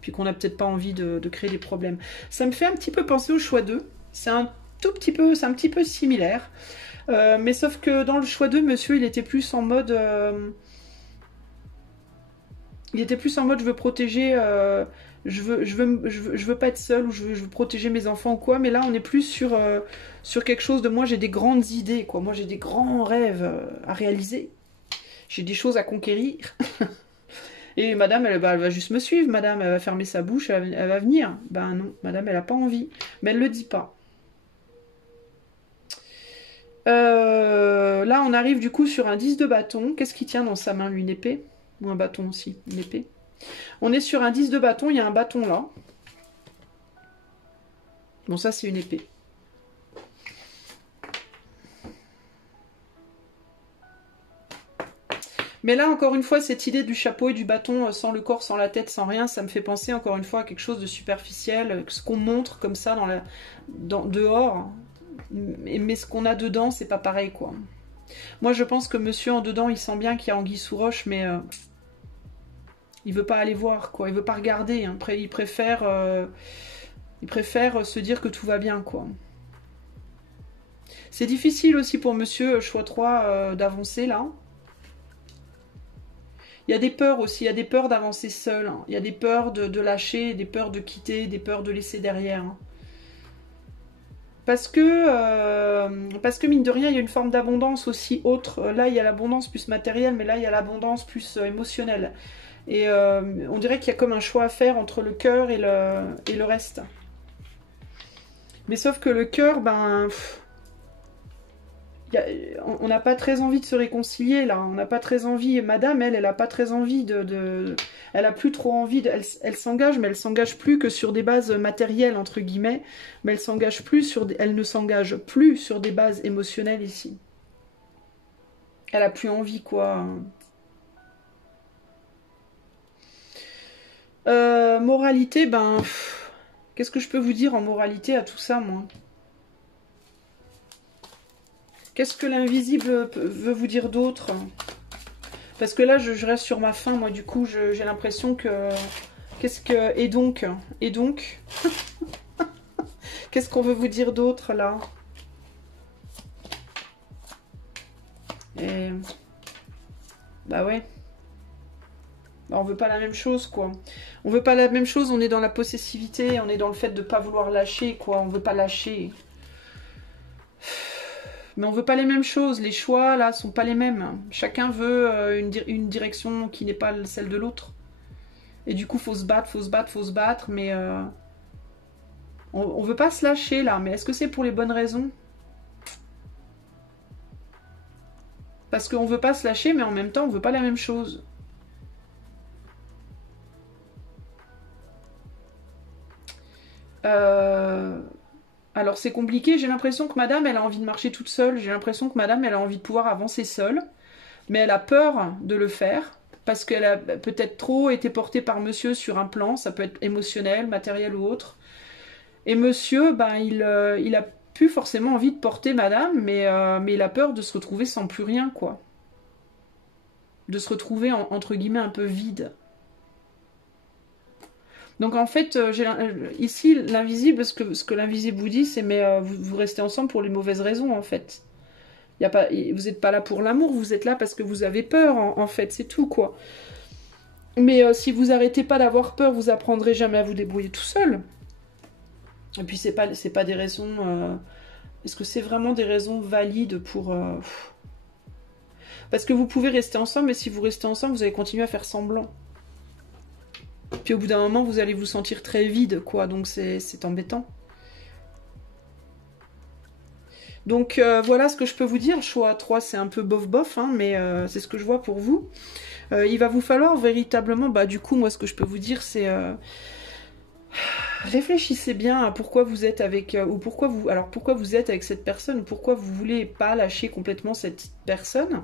Puis qu'on n'a peut-être pas envie de créer des problèmes. Ça me fait un petit peu penser au choix 2. C'est un petit peu similaire. Mais sauf que dans le choix 2, monsieur, il était plus en mode... je veux protéger... je veux pas être seule ou je veux protéger mes enfants ou quoi, mais là on est plus sur quelque chose de moi j'ai des grandes idées, quoi. Moi j'ai des grands rêves à réaliser. J'ai des choses à conquérir. Et madame, elle va juste me suivre, madame, elle va fermer sa bouche, elle va venir. Ben non, madame, elle a pas envie. Mais elle le dit pas. Là on arrive du coup sur un 10 de bâton. Qu'est-ce qu'il tient dans sa main, lui? Une épée? Ou un bâton aussi? Une épée. On est sur un 10 de bâton, il y a un bâton là. Bon, ça c'est une épée. Mais là, encore une fois, cette idée du chapeau et du bâton sans le corps, sans la tête, sans rien, ça me fait penser encore une fois à quelque chose de superficiel, ce qu'on montre comme ça dehors. Mais ce qu'on a dedans, c'est pas pareil, quoi. Moi, je pense que monsieur en dedans, il sent bien qu'il y a anguille sous roche, mais Il veut pas aller voir, quoi. Il veut pas regarder. Hein. Il préfère se dire que tout va bien, quoi. C'est difficile aussi pour monsieur choix 3 d'avancer, là. Il y a des peurs aussi. Il y a des peurs d'avancer seul. Hein. Il y a des peurs de lâcher, des peurs de quitter, des peurs de laisser derrière. Hein. Parce que mine de rien, il y a une forme d'abondance aussi autre. Là, il y a l'abondance plus matérielle, mais là, il y a l'abondance plus émotionnelle. Et on dirait qu'il y a comme un choix à faire entre le cœur et le reste. Mais sauf que le cœur, ben... on n'a pas très envie de se réconcilier, là. On n'a pas très envie... Madame, elle a pas très envie elle a plus trop envie... Elle s'engage, mais elle s'engage plus que sur des bases matérielles, entre guillemets. Mais elle s'engage plus sur... Elle ne s'engage plus sur des bases émotionnelles, ici. Elle a plus envie, quoi. Moralité, ben... Qu'est-ce que je peux vous dire en moralité à tout ça, moi? Qu'est-ce que l'invisible veut vous dire d'autre? Parce que là, je reste sur ma faim, moi, du coup, j'ai l'impression que... Qu'est-ce que... Et donc qu'est-ce qu'on veut vous dire d'autre, là? Et... Bah ouais. Bah, on veut pas la même chose, quoi. On veut pas la même chose, on est dans la possessivité, on est dans le fait de pas vouloir lâcher, quoi. On veut pas lâcher. Mais on veut pas les mêmes choses. Les choix, là, sont pas les mêmes. Chacun veut une direction qui n'est pas celle de l'autre. Et du coup, faut se battre, faut se battre, faut se battre. Mais on veut pas se lâcher, là. Mais est-ce que c'est pour les bonnes raisons? Parce qu'on veut pas se lâcher, mais en même temps, on veut pas la même chose. Alors c'est compliqué, j'ai l'impression que madame elle a envie de marcher toute seule, j'ai l'impression que madame elle a envie de pouvoir avancer seule, mais elle a peur de le faire, parce qu'elle a peut-être trop été portée par monsieur sur un plan, ça peut être émotionnel, matériel ou autre, et monsieur, ben, il a plus forcément envie de porter madame, mais il a peur de se retrouver sans plus rien, quoi. De se retrouver entre guillemets un peu vide. Donc en fait, ici, l'invisible, ce que l'invisible vous dit, c'est mais vous restez ensemble pour les mauvaises raisons, en fait. Vous n'êtes pas là pour l'amour, vous êtes là parce que vous avez peur, en fait, c'est tout, quoi. Mais si vous arrêtez pas d'avoir peur, vous apprendrez jamais à vous débrouiller tout seul. Et puis c'est pas des raisons... Est-ce que c'est vraiment des raisons valides pour... Parce que vous pouvez rester ensemble, mais si vous restez ensemble, vous allez continuer à faire semblant. Puis au bout d'un moment, vous allez vous sentir très vide, quoi. Donc c'est embêtant. Donc voilà ce que je peux vous dire. Choix 3, c'est un peu bof-bof, hein, mais c'est ce que je vois pour vous. Il va vous falloir véritablement... Bah du coup, moi, ce que je peux vous dire, c'est... réfléchissez bien à pourquoi vous êtes avec... ou pourquoi vous êtes avec cette personne, ou pourquoi vous voulez pas lâcher complètement cette personne.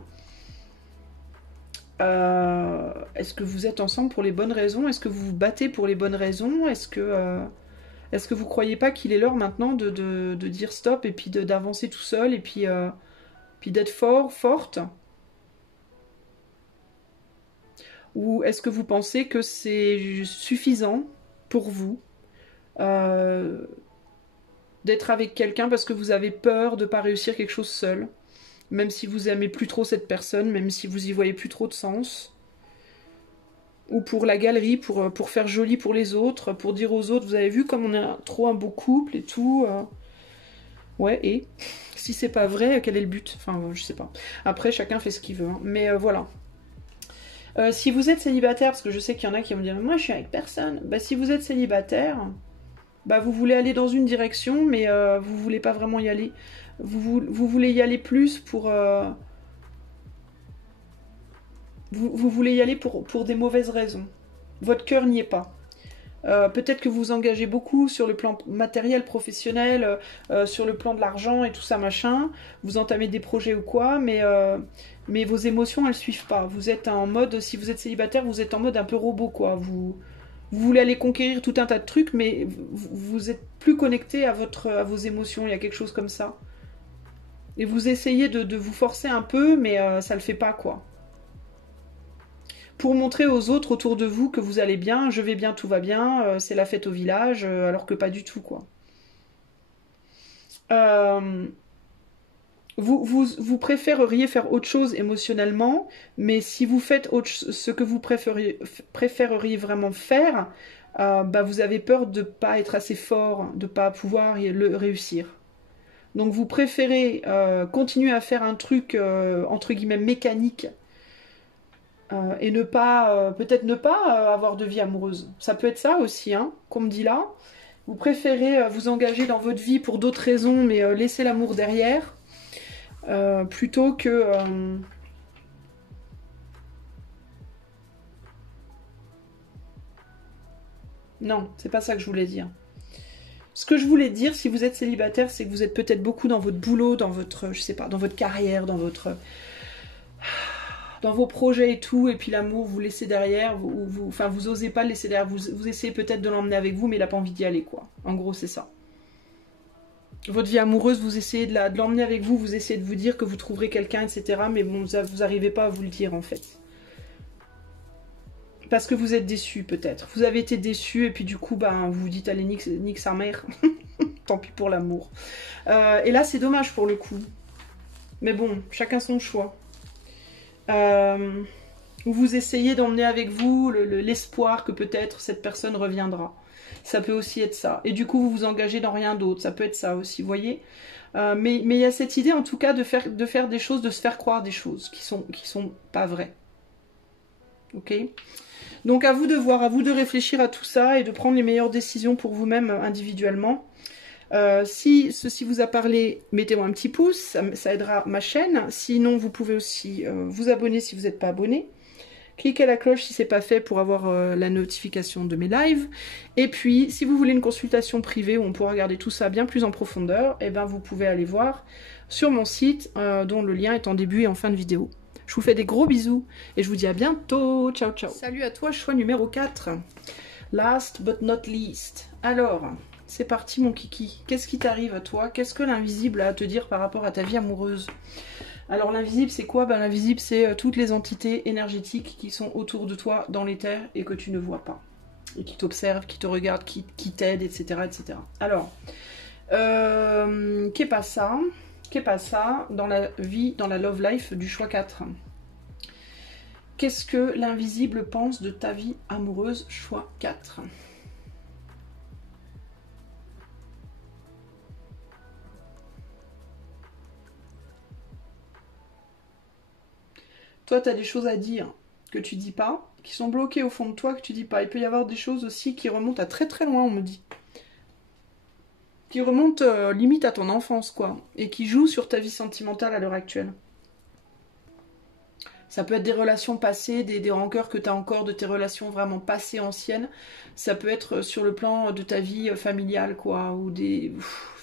Est-ce que vous êtes ensemble pour les bonnes raisons? Est-ce que vous vous battez pour les bonnes raisons? Est-ce que vous croyez pas qu'il est l'heure maintenant de dire stop et puis d'avancer tout seul et puis d'être forte? Ou est-ce que vous pensez que c'est suffisant pour vous d'être avec quelqu'un parce que vous avez peur de ne pas réussir quelque chose seul? Même si vous aimez plus trop cette personne, même si vous y voyez plus trop de sens. Ou pour la galerie, pour faire joli pour les autres, pour dire aux autres, vous avez vu comme on est trop un beau couple et tout. Ouais, et si c'est pas vrai, quel est le but? Enfin, je sais pas. Après, chacun fait ce qu'il veut. Hein. Mais voilà. Si vous êtes célibataire, parce que je sais qu'il y en a qui vont dire, moi je suis avec personne. Bah si vous êtes célibataire, bah vous voulez aller dans une direction, mais vous voulez pas vraiment y aller. Vous voulez y aller plus pour... Vous voulez y aller pour des mauvaises raisons. Votre cœur n'y est pas. Peut-être que vous vous engagez beaucoup sur le plan matériel, professionnel, sur le plan de l'argent et tout ça, machin. Vous entamez des projets ou quoi, mais vos émotions, elles suivent pas. Vous êtes en mode, si vous êtes célibataire, vous êtes en mode un peu robot, quoi. Vous voulez aller conquérir tout un tas de trucs, mais vous êtes plus connecté à vos émotions. Il y a quelque chose comme ça. Et vous essayez de vous forcer un peu, mais ça le fait pas, quoi. pour montrer aux autres autour de vous que vous allez bien, je vais bien, tout va bien, c'est la fête au village, alors que pas du tout, quoi. Vous préféreriez faire autre chose émotionnellement, mais si vous faites ce que vous préféreriez vraiment faire, bah vous avez peur de ne pas être assez fort, de ne pas pouvoir le réussir. Donc vous préférez continuer à faire un truc entre guillemets mécanique et ne pas, peut-être ne pas avoir de vie amoureuse. Ça peut être ça aussi, hein, qu'on me dit là. Vous préférez vous engager dans votre vie pour d'autres raisons, mais laisser l'amour derrière. Plutôt que non, c'est pas ça que je voulais dire. Ce que je voulais dire, si vous êtes célibataire, c'est que vous êtes peut-être beaucoup dans votre boulot, dans votre, je sais pas, dans votre carrière, dans vos projets et tout, et puis l'amour, vous laissez derrière, enfin, vous osez pas le laisser derrière, vous essayez peut-être de l'emmener avec vous, mais il a pas envie d'y aller, quoi. En gros, c'est ça. Votre vie amoureuse, vous essayez de l'emmener avec vous, vous essayez de vous dire que vous trouverez quelqu'un, etc. Mais bon, vous n'arrivez pas à vous le dire, en fait. Parce que vous êtes déçu, peut-être. Vous avez été déçu, et puis du coup, ben, vous vous dites, allez, nique sa mère. Tant pis pour l'amour. Et là, c'est dommage pour le coup. Mais bon, chacun son choix. Vous essayez d'emmener avec vous l'espoir que peut-être cette personne reviendra. Ça peut aussi être ça. Et du coup, vous vous engagez dans rien d'autre. Ça peut être ça aussi, vous voyez. Mais il y a cette idée, en tout cas, de faire des choses, de se faire croire des choses qui sont pas vraies. Ok ? Donc, à vous de voir, à vous de réfléchir à tout ça et de prendre les meilleures décisions pour vous-même individuellement. Si ceci vous a parlé, mettez-moi un petit pouce, ça aidera ma chaîne. Sinon, vous pouvez aussi vous abonner si vous n'êtes pas abonné. Cliquez la cloche si ce n'est pas fait pour avoir la notification de mes lives. Et puis, si vous voulez une consultation privée où on pourra regarder tout ça bien plus en profondeur, eh ben, vous pouvez aller voir sur mon site dont le lien est en début et en fin de vidéo. Je vous fais des gros bisous et je vous dis à bientôt. Ciao, ciao. Salut à toi, choix numéro 4. Last but not least. Alors, c'est parti mon kiki. Qu'est-ce qui t'arrive à toi? Qu'est-ce que l'invisible a à te dire par rapport à ta vie amoureuse? Alors l'invisible c'est quoi? Ben, l'invisible c'est toutes les entités énergétiques qui sont autour de toi dans l'éther et que tu ne vois pas. Et qui t'observent, qui te regardent, qui t'aident, etc., etc. Alors, qu'est pas ça? Qu'est pas ça dans la vie, dans la love life du choix 4? Qu'est-ce que l'invisible pense de ta vie amoureuse choix 4? Toi, tu as des choses à dire que tu dis pas, qui sont bloquées au fond de toi que tu dis pas. Il peut y avoir des choses aussi qui remontent à très très loin, on me dit. Qui remontent limite à ton enfance, quoi. Et qui jouent sur ta vie sentimentale à l'heure actuelle. Ça peut être des relations passées, des rancœurs que tu as encore de tes relations vraiment passées, anciennes. Ça peut être sur le plan de ta vie familiale, quoi. Ou des...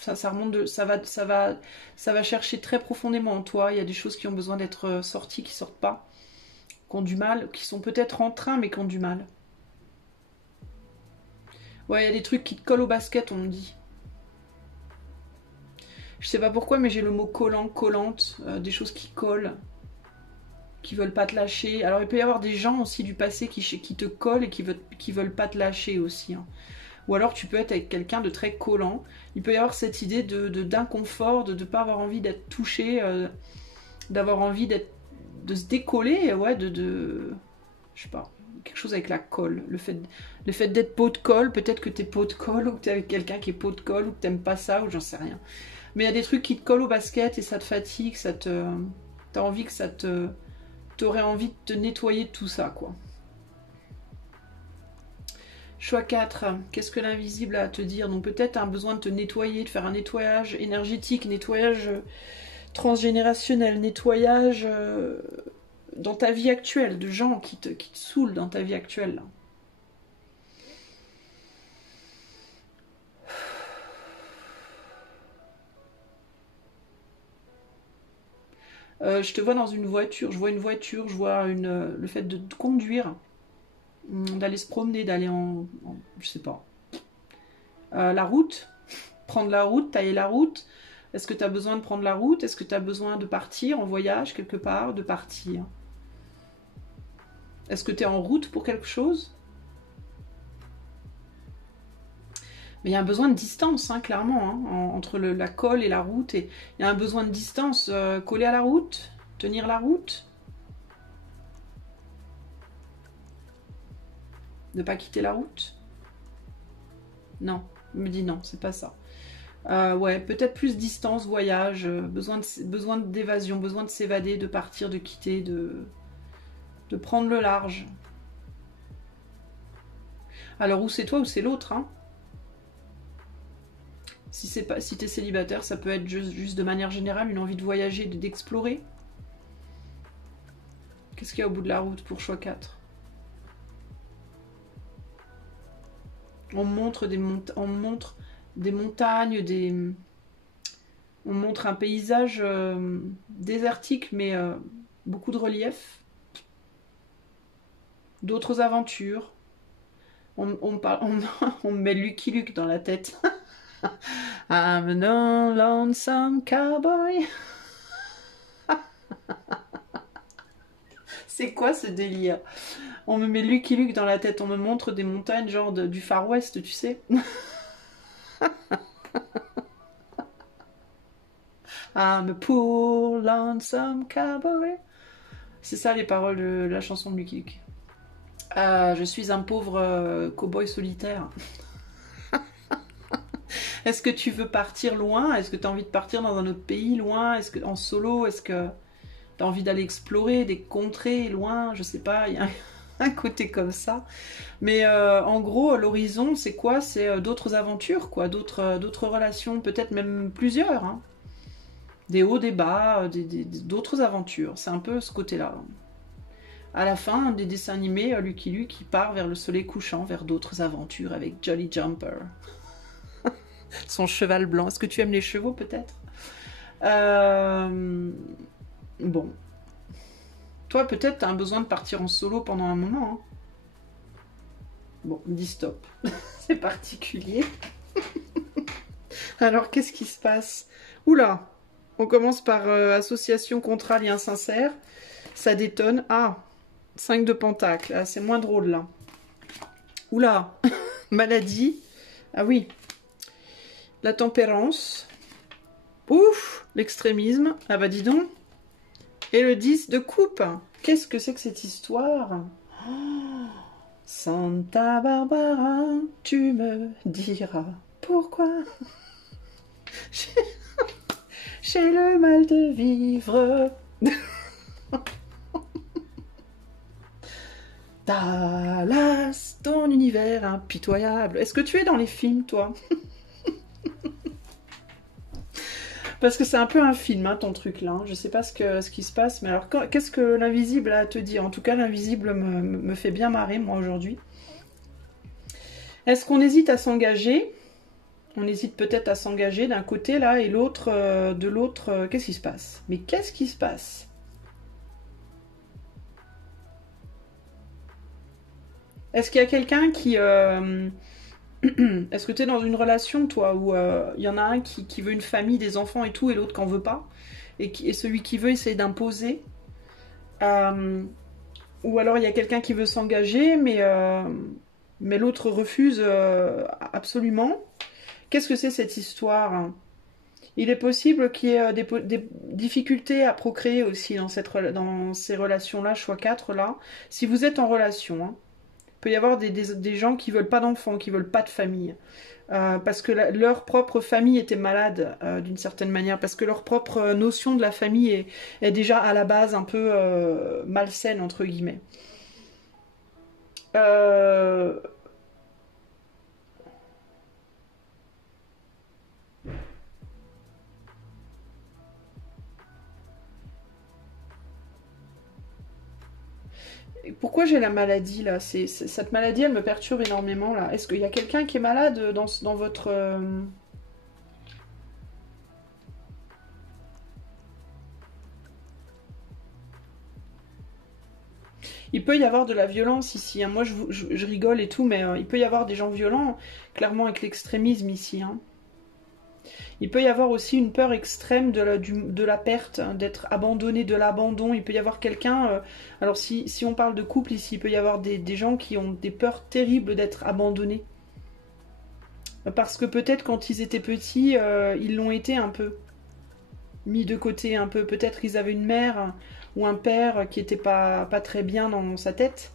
Ça remonte ça va chercher très profondément en toi. Il y a des choses qui ont besoin d'être sorties, qui sortent pas. Qui ont du mal, qui sont peut-être en train, mais qui ont du mal. Ouais, il y a des trucs qui te collent au basket, on me dit. Je sais pas pourquoi, mais j'ai le mot collant, collante, des choses qui collent, qui veulent pas te lâcher. Alors il peut y avoir des gens aussi du passé qui te collent et qui veulent pas te lâcher aussi. Hein. Ou alors tu peux être avec quelqu'un de très collant. Il peut y avoir cette idée d'inconfort, de ne pas avoir envie d'être touché, d'avoir envie de se décoller, ouais, je sais pas, quelque chose avec la colle. Le fait d'être peau de colle, peut-être que t'es peau de colle, ou que t'es avec quelqu'un qui est peau de colle, ou que t'aimes pas ça, ou j'en sais rien. Mais il y a des trucs qui te collent au basket et ça te fatigue, t'as envie que t'aurais envie de te nettoyer de tout ça, quoi. Choix 4, qu'est-ce que l'invisible a à te dire? Donc peut-être un besoin de te nettoyer, de faire un nettoyage énergétique, nettoyage transgénérationnel, nettoyage dans ta vie actuelle, de gens qui te saoulent dans ta vie actuelle. Je te vois dans une voiture, je vois une voiture, je vois le fait de conduire, d'aller se promener, d'aller je sais pas, la route, prendre la route, tailler la route. Est-ce que tu as besoin de prendre la route? Est-ce que tu as besoin de partir en voyage quelque part, de partir? Est-ce que tu es en route pour quelque chose? Mais il y a un besoin de distance, hein, clairement, hein, entre la colle et la route. Et il y a un besoin de distance. Coller à la route? Tenir la route? Ne pas quitter la route? Non, il me dit non, c'est pas ça. Ouais, peut-être plus distance, voyage, besoin d'évasion, besoin de s'évader, de partir, de quitter, de prendre le large. Alors, ou c'est toi ou c'est l'autre, hein. Si t'es célibataire, ça peut être juste de manière générale une envie de voyager, d'explorer. Qu'est-ce qu'il y a au bout de la route pour choix 4? On montre des montagnes, on montre un paysage désertique, mais beaucoup de relief. D'autres aventures. On me met Lucky Luke dans la tête. I'm a lonesome cowboy. C'est quoi ce délire? On me met Lucky Luke dans la tête, on me montre des montagnes genre du Far West, tu sais. I'm a poor lonesome cowboy. C'est ça les paroles de la chanson de Lucky Luke. Je suis un pauvre cowboy solitaire. Est-ce que tu veux partir loin? Est-ce que tu as envie de partir dans un autre pays loin? Est-ce que en solo? Est-ce que tu as envie d'aller explorer des contrées loin? Je sais pas, il y a un côté comme ça. Mais en gros, l'horizon, c'est quoi? C'est d'autres aventures, quoi, d'autres relations, peut-être même plusieurs. Hein. Des hauts, des bas, d'autres aventures. C'est un peu ce côté-là. À la fin des dessins animés, Lucky Luke qui part vers le soleil couchant, vers d'autres aventures avec Jolly Jumper. Son cheval blanc. Est-ce que tu aimes les chevaux, peut-être? Bon. Toi, peut-être, tu as un besoin de partir en solo pendant un moment. Hein. Bon, dis stop. C'est particulier. Alors, qu'est-ce qui se passe? Oula! On commence par association, contrat, lien sincère. Ça détonne. Ah! 5 de pentacle. Ah, c'est moins drôle, là. Oula! Maladie. Ah oui. La tempérance. Ouf! L'extrémisme. Ah bah dis donc. Et le 10 de coupe. Qu'est-ce que c'est que cette histoire? Oh, Santa Barbara, tu me diras pourquoi j'ai le mal de vivre. Dallas, ton univers impitoyable. Est-ce que tu es dans les films, toi? Parce que c'est un peu un film, hein, ton truc là. Je sais pas ce qui se passe, mais alors qu'est-ce que l'invisible a à te dire? En tout cas, l'invisible me fait bien marrer, moi, aujourd'hui. Est-ce qu'on hésite à s'engager? On hésite peut-être à s'engager d'un côté, là, et l'autre, de l'autre. Qu'est-ce qui se passe? Mais qu'est-ce qui se passe? Est-ce qu'il y a quelqu'un qui... Est-ce que tu es dans une relation, toi, où il y en a un qui veut une famille, des enfants et tout, et l'autre qui n'en veut pas, et celui qui veut essayer d'imposer, ou alors il y a quelqu'un qui veut s'engager, mais l'autre refuse absolument. Qu'est-ce que c'est cette histoire? Il est possible qu'il y ait des difficultés à procréer aussi dans ces relations-là, choix 4 là, si vous êtes en relation, hein. Il peut y avoir des gens qui veulent pas d'enfants, qui veulent pas de famille. Parce que leur propre famille était malade d'une certaine manière, parce que leur propre notion de la famille est déjà à la base un peu malsaine, entre guillemets. Pourquoi j'ai la maladie là? Cette maladie, elle me perturbe énormément là. Est-ce qu'il y a quelqu'un qui est malade dans votre... Il peut y avoir de la violence ici. Hein. Moi, je rigole et tout, mais il peut y avoir des gens violents, clairement avec l'extrémisme ici. Hein. Il peut y avoir aussi une peur extrême de la perte, hein, d'être abandonné, de l'abandon. Il peut y avoir quelqu'un... alors si on parle de couple ici, il peut y avoir des gens qui ont des peurs terribles d'être abandonnés. Parce que peut-être quand ils étaient petits, ils l'ont été un peu. Mis de côté un peu. Peut-être qu'ils avaient une mère ou un père qui n'était pas très bien dans sa tête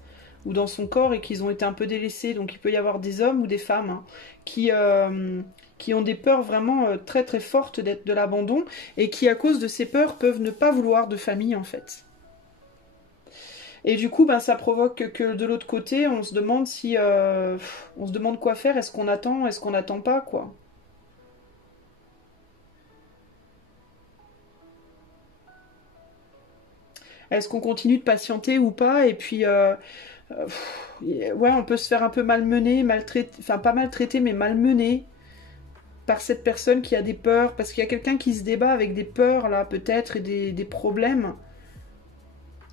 ou dans son corps et qu'ils ont été un peu délaissés. Donc il peut y avoir des hommes ou des femmes, hein, qui ont des peurs vraiment très très fortes de l'abandon et qui à cause de ces peurs peuvent ne pas vouloir de famille en fait. Et du coup, ben, ça provoque que de l'autre côté, on se demande si... on se demande quoi faire, est-ce qu'on attend, est-ce qu'on n'attend pas, quoi. Est-ce qu'on continue de patienter ou pas? Et puis, ouais, on peut se faire un peu malmener, maltraiter, enfin pas maltraiter, mais malmener par cette personne qui a des peurs, parce qu'il y a quelqu'un qui se débat avec des peurs, là, peut-être, et des problèmes.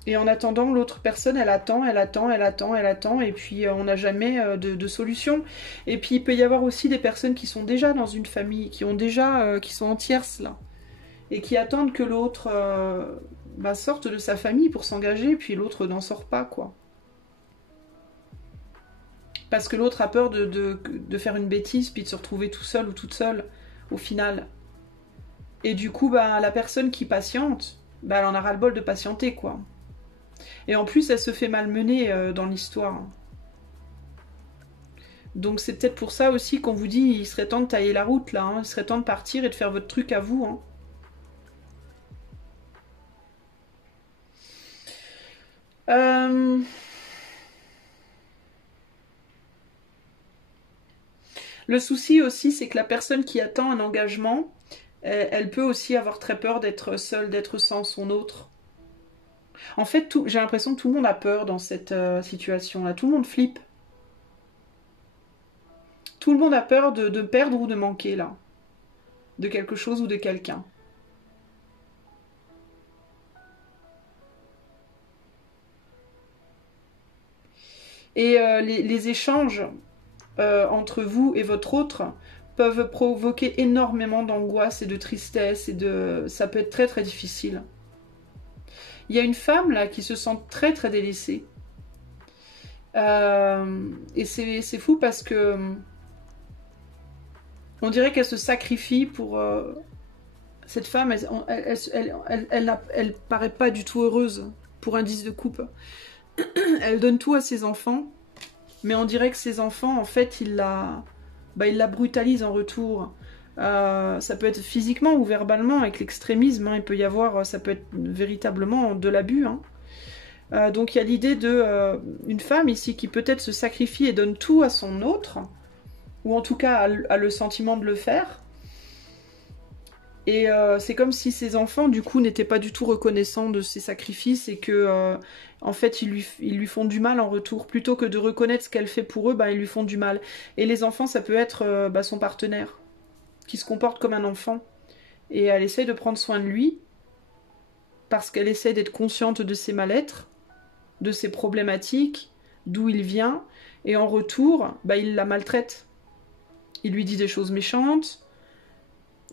Et en attendant, l'autre personne, elle attend, elle attend, elle attend, elle attend, et puis on n'a jamais de solution. Et puis il peut y avoir aussi des personnes qui sont déjà dans une famille, qui sont en tierce, là, et qui attendent que l'autre bah, sorte de sa famille pour s'engager, puis l'autre n'en sort pas, quoi. Parce que l'autre a peur de faire une bêtise, puis de se retrouver tout seul ou toute seule, au final. Et du coup, bah, la personne qui patiente, bah, elle en a ras-le-bol de patienter, quoi. Et en plus, elle se fait malmener dans l'histoire. Donc c'est peut-être pour ça aussi qu'on vous dit, il serait temps de tailler la route, là. Hein. Il serait temps de partir et de faire votre truc à vous. Hein. Le souci aussi, c'est que la personne qui attend un engagement, elle peut aussi avoir très peur d'être seule, d'être sans son autre. En fait, j'ai l'impression que tout le monde a peur dans cette situation-là. Tout le monde flippe. Tout le monde a peur de perdre ou de manquer, là. De quelque chose ou de quelqu'un. Et les échanges entre vous et votre autre peuvent provoquer énormément d'angoisse et de tristesse. Ça peut être très très difficile. Il y a une femme là qui se sent très très délaissée. Et c'est fou parce que on dirait qu'elle se sacrifie pour... cette femme, elle paraît pas du tout heureuse pour un 10 de coupe. Elle donne tout à ses enfants, mais on dirait que ses enfants, en fait, il la brutalise en retour. Ça peut être physiquement ou verbalement, avec l'extrémisme, hein, il peut y avoir, ça peut être véritablement de l'abus. Hein. Donc il y a l'idée d'une femme ici qui peut-être se sacrifie et donne tout à son autre, ou en tout cas a le sentiment de le faire. Et c'est comme si ses enfants, du coup, n'étaient pas du tout reconnaissants de ses sacrifices et que, en fait, ils lui font du mal en retour. Plutôt que de reconnaître ce qu'elle fait pour eux, bah, ils lui font du mal. Et les enfants, ça peut être bah, son partenaire, qui se comporte comme un enfant. Et elle essaye de prendre soin de lui, parce qu'elle essaye d'être consciente de ses mal-être, de ses problématiques, d'où il vient. Et en retour, bah, il la maltraite. Il lui dit des choses méchantes.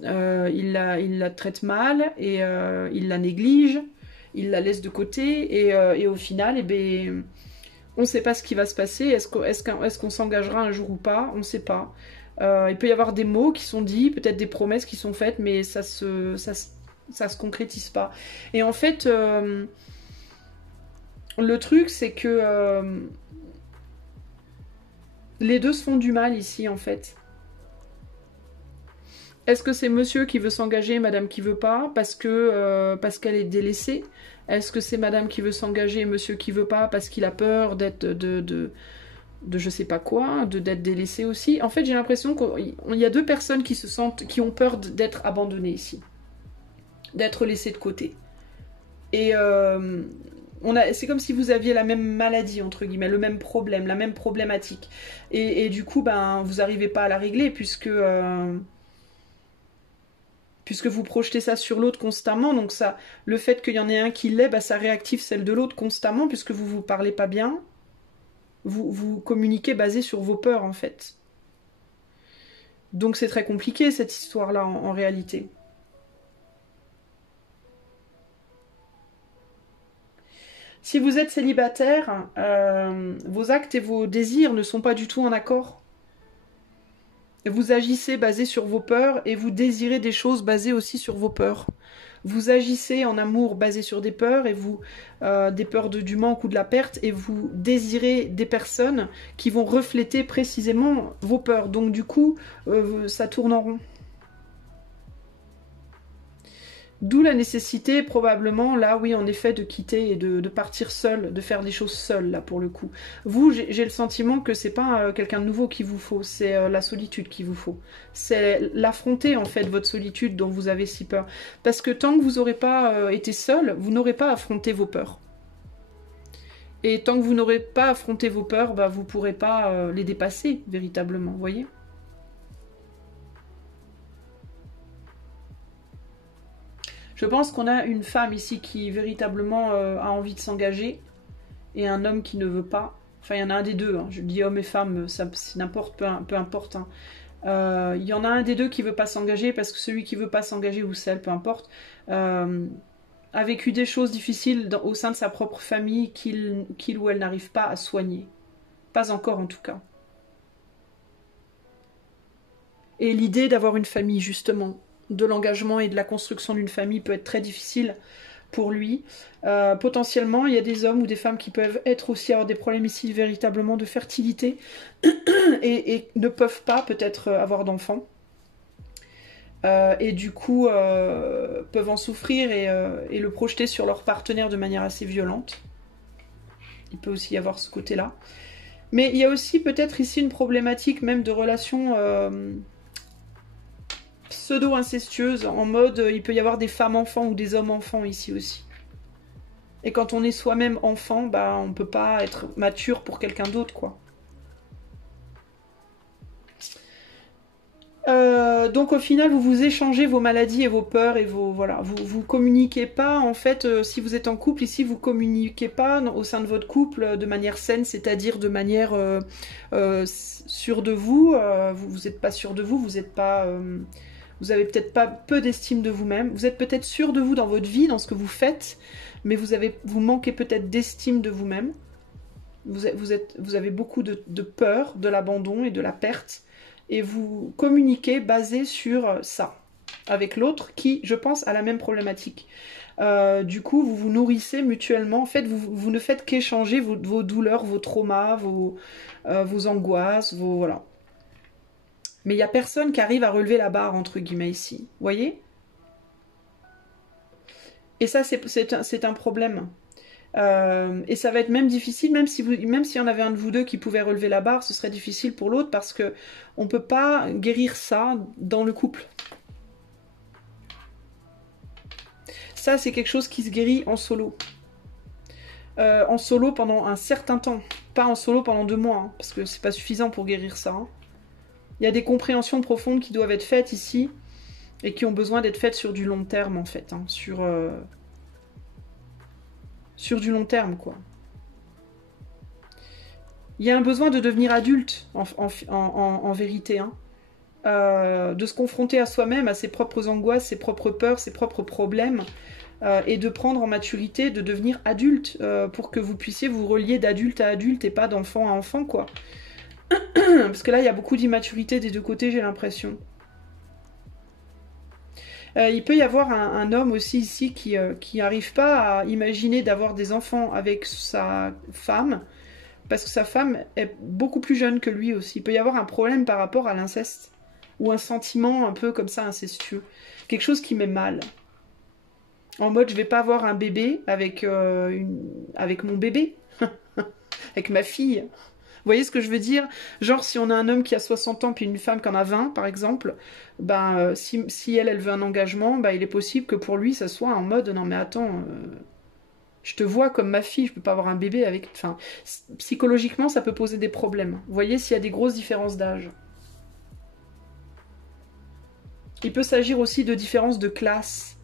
Il la traite mal et il la néglige, il la laisse de côté et au final, eh ben, on ne sait pas ce qui va se passer. Est-ce qu'on s'engagera un jour ou pas? On ne sait pas. Il peut y avoir des mots qui sont dits, peut-être des promesses qui sont faites, mais ça se concrétise pas. Et en fait, le truc, c'est que les deux se font du mal ici, en fait. Est-ce que c'est monsieur qui veut s'engager, madame qui veut pas, parce qu'elle est délaissée? Est-ce que c'est madame qui veut s'engager et monsieur qui veut pas parce qu'il a peur d'être de je sais pas quoi, d'être délaissé aussi? En fait, j'ai l'impression qu'il y a deux personnes qui ont peur d'être abandonnées ici, d'être laissées de côté. Et c'est comme si vous aviez la même maladie, entre guillemets, le même problème, la même problématique. Et du coup, ben, vous n'arrivez pas à la régler puisque vous projetez ça sur l'autre constamment, donc ça, le fait qu'il y en ait un qui l'ait, bah, ça réactive celle de l'autre constamment, puisque vous vous parlez pas bien, vous communiquez basé sur vos peurs, en fait. Donc c'est très compliqué cette histoire-là en réalité. Si vous êtes célibataire, vos actes et vos désirs ne sont pas du tout en accord. Vous agissez basé sur vos peurs et vous désirez des choses basées aussi sur vos peurs. Vous agissez en amour basé sur des peurs et vous des peurs du manque ou de la perte et vous désirez des personnes qui vont refléter précisément vos peurs. Donc du coup, ça tourne en rond. D'où la nécessité, probablement, là, oui, en effet, de quitter et de partir seul, de faire des choses seul, là, pour le coup. Vous, j'ai le sentiment que c'est pas quelqu'un de nouveau qu'il vous faut, c'est la solitude qu'il vous faut. C'est l'affronter, en fait, votre solitude dont vous avez si peur. Parce que tant que vous n'aurez pas été seul, vous n'aurez pas affronté vos peurs. Et tant que vous n'aurez pas affronté vos peurs, bah, vous ne pourrez pas les dépasser, véritablement, vous voyez ? Je pense qu'on a une femme ici qui véritablement a envie de s'engager et un homme qui ne veut pas. Enfin, il y en a un des deux. Hein. Je dis homme et femme, c'est n'importe, peu importe. Hein. Il y en a un des deux qui veut pas s'engager parce que celui qui veut pas s'engager ou celle, peu importe, a vécu des choses difficiles au sein de sa propre famille qu'il ou elle n'arrive pas à soigner. Pas encore en tout cas. Et l'idée d'avoir une famille justement, de l'engagement et de la construction d'une famille peut être très difficile pour lui. Potentiellement, il y a des hommes ou des femmes qui peuvent être aussi avoir des problèmes ici véritablement de fertilité et ne peuvent pas peut-être avoir d'enfants. Et du coup, peuvent en souffrir et le projeter sur leur partenaire de manière assez violente. Il peut aussi y avoir ce côté-là. Mais il y a aussi peut-être ici une problématique même de relation pseudo-incestueuse, en mode il peut y avoir des femmes-enfants ou des hommes-enfants ici aussi. Et quand on est soi-même enfant, bah, on peut pas être mature pour quelqu'un d'autre, quoi. Donc au final, vous vous échangez vos maladies et vos peurs et vos... Voilà, vous communiquez pas, en fait, si vous êtes en couple, ici, vous communiquez pas au sein de votre couple de manière saine, c'est-à-dire de manière sûre de vous. Vous n'êtes pas sûr de vous, vous n'êtes pas... vous avez peut-être pas peu d'estime de vous-même. Vous êtes peut-être sûr de vous dans votre vie, dans ce que vous faites, mais vous manquez peut-être d'estime de vous-même. Vous avez beaucoup de peur de l'abandon et de la perte. Et vous communiquez basé sur ça, avec l'autre qui, je pense, a la même problématique. Du coup, vous vous nourrissez mutuellement. En fait, vous ne faites qu'échanger vos douleurs, vos traumas, vos angoisses, voilà. Mais il n'y a personne qui arrive à relever la barre, entre guillemets, ici. Vous voyez? Et ça, c'est un problème. Et ça va être même difficile, même s'il y en avait un de vous deux qui pouvait relever la barre, ce serait difficile pour l'autre parce que on ne peut pas guérir ça dans le couple. Ça, c'est quelque chose qui se guérit en solo. En solo pendant un certain temps. Pas en solo pendant 2 mois, hein, parce que c'est pas suffisant pour guérir ça. Hein. Il y a des compréhensions profondes qui doivent être faites ici et qui ont besoin d'être faites sur du long terme, en fait. Hein, sur du long terme, quoi. Il y a un besoin de devenir adulte, en vérité, hein. De se confronter à soi-même, à ses propres angoisses, ses propres peurs, ses propres problèmes, et de prendre en maturité, de devenir adulte, pour que vous puissiez vous relier d'adulte à adulte et pas d'enfant à enfant, quoi. Parce que là, il y a beaucoup d'immaturité des deux côtés, j'ai l'impression. Il peut y avoir un homme aussi ici qui n'arrive pas à imaginer d'avoir des enfants avec sa femme, parce que sa femme est beaucoup plus jeune que lui aussi. Il peut y avoir un problème par rapport à l'inceste, ou un sentiment un peu comme ça incestueux. Quelque chose qui met mal. En mode, je vais pas avoir un bébé avec mon bébé, avec ma fille. Vous voyez ce que je veux dire? Genre, si on a un homme qui a 60 ans puis une femme qui en a 20, par exemple, ben, si elle veut un engagement, ben, il est possible que pour lui, ça soit en mode, non mais attends, je te vois comme ma fille, je peux pas avoir un bébé avec... Enfin, psychologiquement, ça peut poser des problèmes. Vous voyez s'il y a des grosses différences d'âge. Il peut s'agir aussi de différences de classe.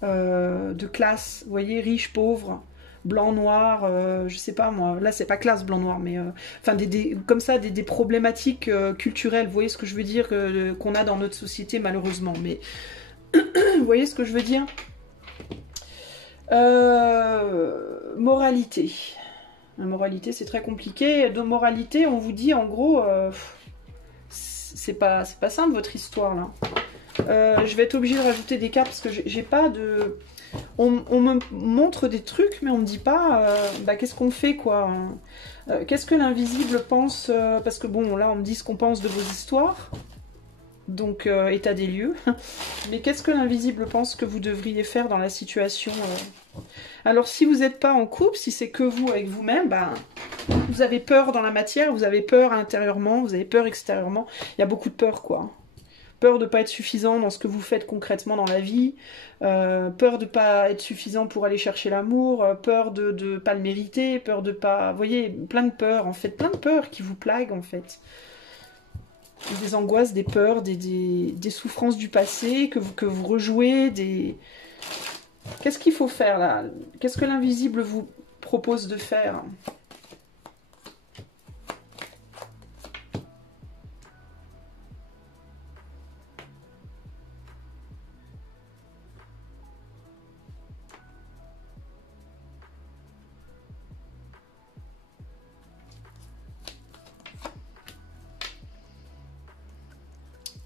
Vous voyez, riche, pauvre. blanc, noir, je sais pas moi, là c'est pas classe blanc, noir, mais enfin comme ça, des problématiques culturelles, vous voyez ce que je veux dire, qu'on a dans notre société malheureusement, mais vous voyez ce que je veux dire. Moralité. La moralité c'est très compliqué, de moralité on vous dit en gros, c'est pas simple votre histoire là. Je vais être obligée de rajouter des cartes parce que j'ai pas de... On me montre des trucs mais on me dit pas bah, qu'est-ce qu'on fait quoi. Qu'est-ce que l'invisible pense parce que bon là on me dit ce qu'on pense de vos histoires. Donc état des lieux. Mais qu'est-ce que l'invisible pense que vous devriez faire dans la situation Alors si vous n'êtes pas en couple, si c'est que vous avec vous-même, ben, vous avez peur dans la matière, vous avez peur intérieurement, vous avez peur extérieurement. Il y a beaucoup de peur quoi. Peur de ne pas être suffisant dans ce que vous faites concrètement dans la vie, peur de ne pas être suffisant pour aller chercher l'amour, peur de ne pas le mériter, peur de pas... Vous voyez, plein de peurs en fait, plein de peurs qui vous plaguent en fait. Des angoisses, des peurs, des souffrances du passé que vous rejouez, des... Qu'est-ce qu'il faut faire là? Qu'est-ce que l'invisible vous propose de faire?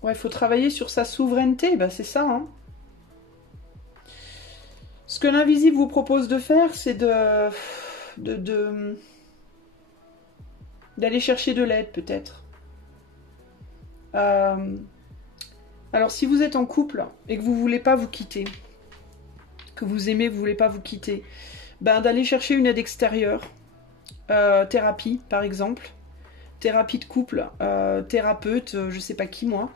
Ouais, il faut travailler sur sa souveraineté, ben c'est ça. Hein. Ce que l'invisible vous propose de faire, c'est d'aller chercher de l'aide, peut-être. Alors, si vous êtes en couple et que vous ne voulez pas vous quitter, que vous aimez, vous ne voulez pas vous quitter, ben, d'aller chercher une aide extérieure, thérapie, par exemple. Thérapie de couple, thérapeute, je sais pas qui moi,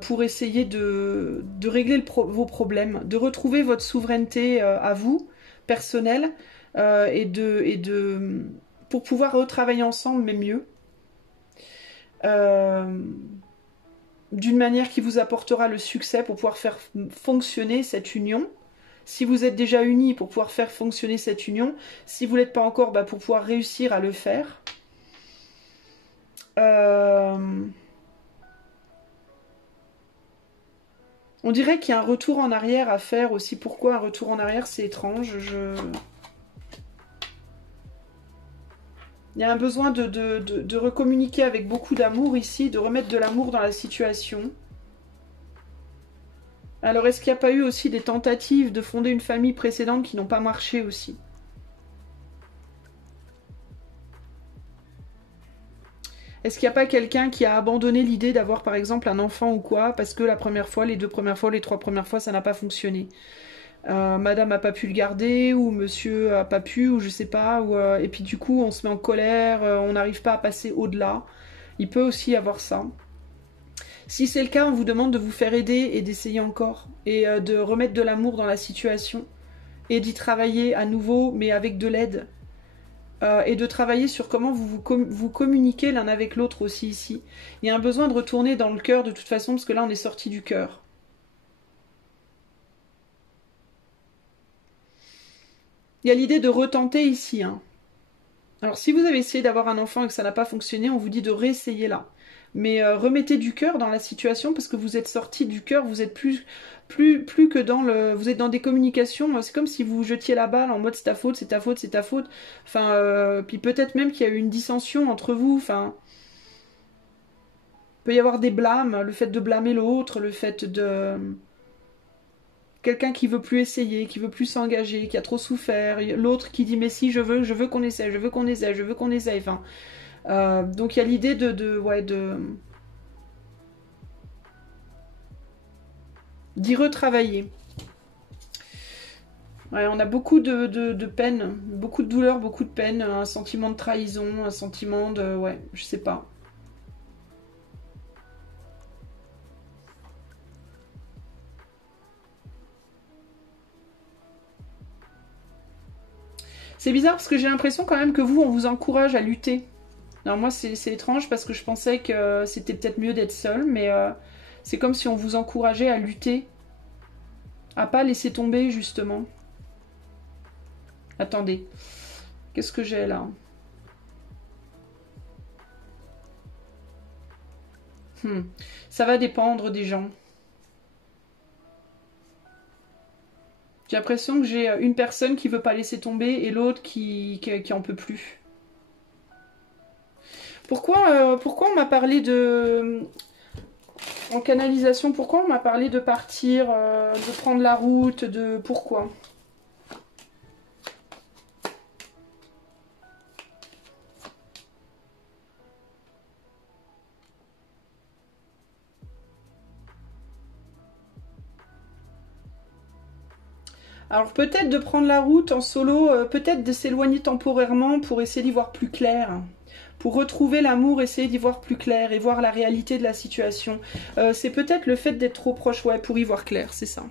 pour essayer de régler vos problèmes, de retrouver votre souveraineté à vous, personnelle, pour pouvoir retravailler ensemble, mais mieux. D'une manière qui vous apportera le succès pour pouvoir faire fonctionner cette union. Si vous êtes déjà unis, pour pouvoir faire fonctionner cette union. Si vous ne l'êtes pas encore, bah, pour pouvoir réussir à le faire. On dirait qu'il y a un retour en arrière à faire aussi. Pourquoi un retour en arrière? C'est étrange. Il y a un besoin de recommuniquer avec beaucoup d'amour ici, de remettre de l'amour dans la situation. Alors, est-ce qu'il n'y a pas eu aussi des tentatives de fonder une famille précédente qui n'ont pas marché aussi? Est-ce qu'il n'y a pas quelqu'un qui a abandonné l'idée d'avoir par exemple un enfant ou quoi parce que la première fois, les 2 premières fois, les 3 premières fois, ça n'a pas fonctionné? Madame n'a pas pu le garder ou monsieur n'a pas pu ou je sais pas. Et puis du coup on se met en colère, on n'arrive pas à passer au-delà. Il peut aussi y avoir ça. Si c'est le cas, on vous demande de vous faire aider et d'essayer encore. Et de remettre de l'amour dans la situation. Et d'y travailler à nouveau mais avec de l'aide. Et de travailler sur comment vous communiquez l'un avec l'autre aussi ici. Il y a un besoin de retourner dans le cœur de toute façon, parce que là on est sorti du cœur. Il y a l'idée de retenter ici. Hein. Alors si vous avez essayé d'avoir un enfant et que ça n'a pas fonctionné, on vous dit de réessayer là. Mais remettez du cœur dans la situation, parce que vous êtes sorti du cœur, vous êtes plus que dans le... Vous êtes dans des communications, c'est comme si vous jetiez la balle en mode c'est ta faute, c'est ta faute, c'est ta faute. Enfin, puis peut-être même qu'il y a eu une dissension entre vous, enfin... Il peut y avoir des blâmes, le fait de blâmer l'autre, le fait de... Quelqu'un qui veut plus essayer, qui veut plus s'engager, qui a trop souffert, l'autre qui dit mais si je veux qu'on essaie, je veux qu'on essaie, je veux qu'on essaie, enfin... donc il y a l'idée d'y retravailler. Ouais, on a beaucoup de peine, beaucoup de douleur, beaucoup de peine, un sentiment de trahison, un sentiment de... Ouais, je sais pas. C'est bizarre parce que j'ai l'impression quand même que vous, on vous encourage à lutter. Alors moi, c'est étrange parce que je pensais que c'était peut-être mieux d'être seul, mais c'est comme si on vous encourageait à lutter, à pas laisser tomber justement. Attendez. Qu'est-ce que j'ai là? Ça va dépendre des gens. J'ai l'impression que j'ai une personne qui veut pas laisser tomber et l'autre qui en peut plus. Pourquoi on m'a parlé de... En canalisation, pourquoi on m'a parlé de partir, de prendre la route, de... Pourquoi? Alors peut-être de prendre la route en solo, peut-être de s'éloigner temporairement pour essayer d'y voir plus clair. Pour retrouver l'amour, essayer d'y voir plus clair et voir la réalité de la situation. C'est peut-être le fait d'être trop proche, ouais, pour y voir clair, c'est ça.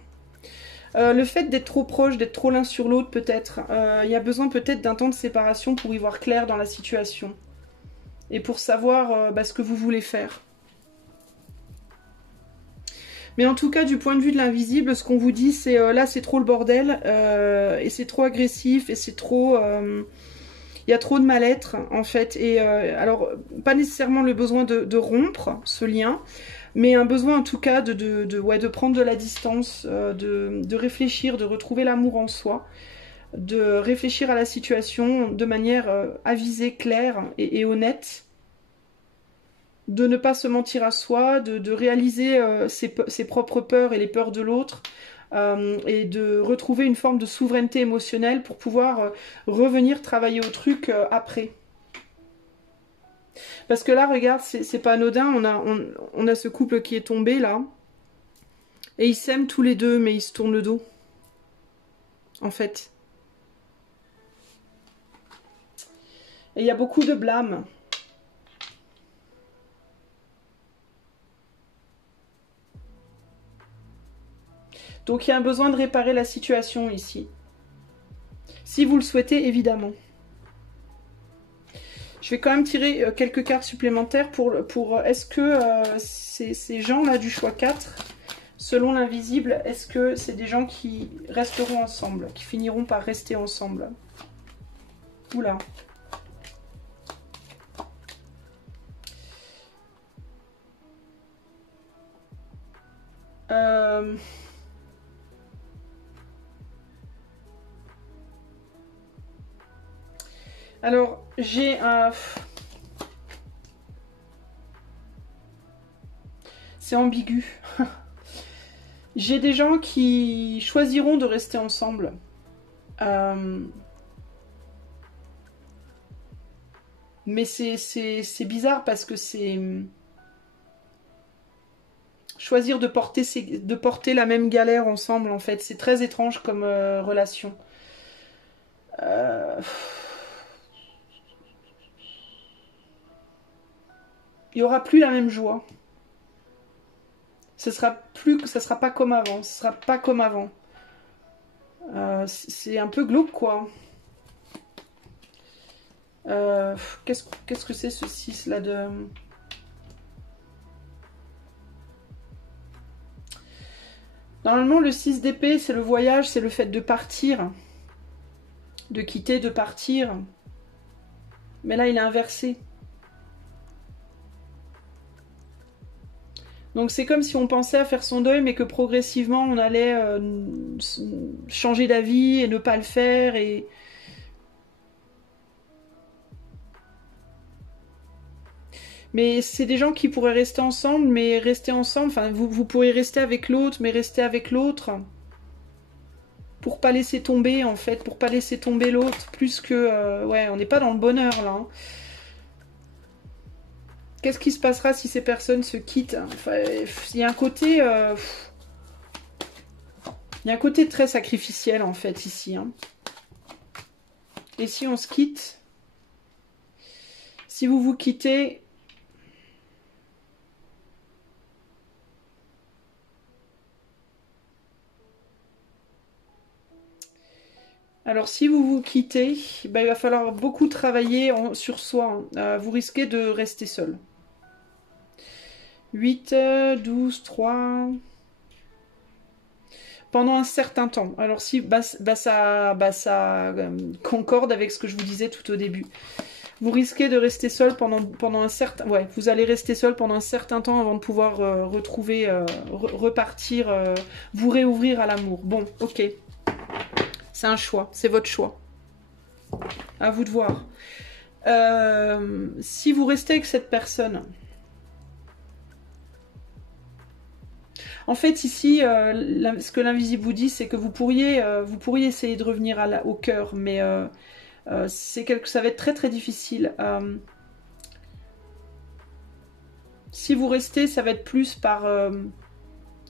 Le fait d'être trop proche, d'être trop l'un sur l'autre, peut-être. Il y a besoin peut-être d'un temps de séparation pour y voir clair dans la situation. Et pour savoir ce que vous voulez faire. Mais en tout cas, du point de vue de l'invisible, ce qu'on vous dit, c'est là, c'est trop le bordel, et c'est trop agressif, et c'est trop... il y a trop de mal-être, en fait. Et alors, pas nécessairement le besoin de rompre ce lien, mais un besoin, en tout cas, de prendre de la distance, de réfléchir, de retrouver l'amour en soi, de réfléchir à la situation de manière avisée, claire et honnête. De ne pas se mentir à soi, de réaliser ses propres peurs et les peurs de l'autre, et de retrouver une forme de souveraineté émotionnelle pour pouvoir revenir travailler au truc après. Parce que là, regarde, c'est pas anodin, on a ce couple qui est tombé là, et ils s'aiment tous les deux, mais ils se tournent le dos, en fait. Et il y a beaucoup de blâme. Donc il y a un besoin de réparer la situation ici. Si vous le souhaitez, évidemment. Je vais quand même tirer quelques cartes supplémentaires pour est-ce que ces gens-là du choix 4, selon l'invisible, est-ce que c'est des gens qui resteront ensemble, qui finiront par rester ensemble? Oula. Alors, j'ai un... C'est ambigu. J'ai des gens qui choisiront de rester ensemble. Mais c'est bizarre parce que c'est... Choisir de porter la même galère ensemble, en fait. C'est très étrange comme relation. Il n'y aura plus la même joie. Ça sera pas comme avant. Ce sera pas comme avant. C'est un peu glauque, quoi. Qu'est-ce que c'est ce 6 là de... Normalement, le 6 d'épée, c'est le voyage, c'est le fait de partir. De quitter, de partir. Mais là, il est inversé. Donc c'est comme si on pensait à faire son deuil, mais que progressivement, on allait changer d'avis et ne pas le faire. Mais c'est des gens qui pourraient rester ensemble, mais rester ensemble, enfin, vous pourriez rester avec l'autre, mais rester avec l'autre. Pour pas laisser tomber, en fait, pour pas laisser tomber l'autre, plus que... ouais, on n'est pas dans le bonheur, là. Hein. Qu'est-ce qui se passera si ces personnes se quittent? Enfin, il y a un côté... il y a un côté très sacrificiel, en fait, ici. Hein. Et si on se quitte? Si vous vous quittez... Alors, si vous vous quittez, ben, il va falloir beaucoup travailler sur soi. Hein. Vous risquez de rester seul. 8, 12, 3... pendant un certain temps. Alors si ça concorde avec ce que je vous disais tout au début. Vous risquez de rester seul pendant un certain... Ouais, vous allez rester seul pendant un certain temps avant de pouvoir retrouver, repartir, vous réouvrir à l'amour. Bon, ok. C'est un choix, c'est votre choix. À vous de voir. Si vous restez avec cette personne... En fait, ici, ce que l'invisible vous dit, c'est que vous pourriez essayer de revenir au cœur, mais... ça va être très très difficile. Si vous restez, ça va être plus par...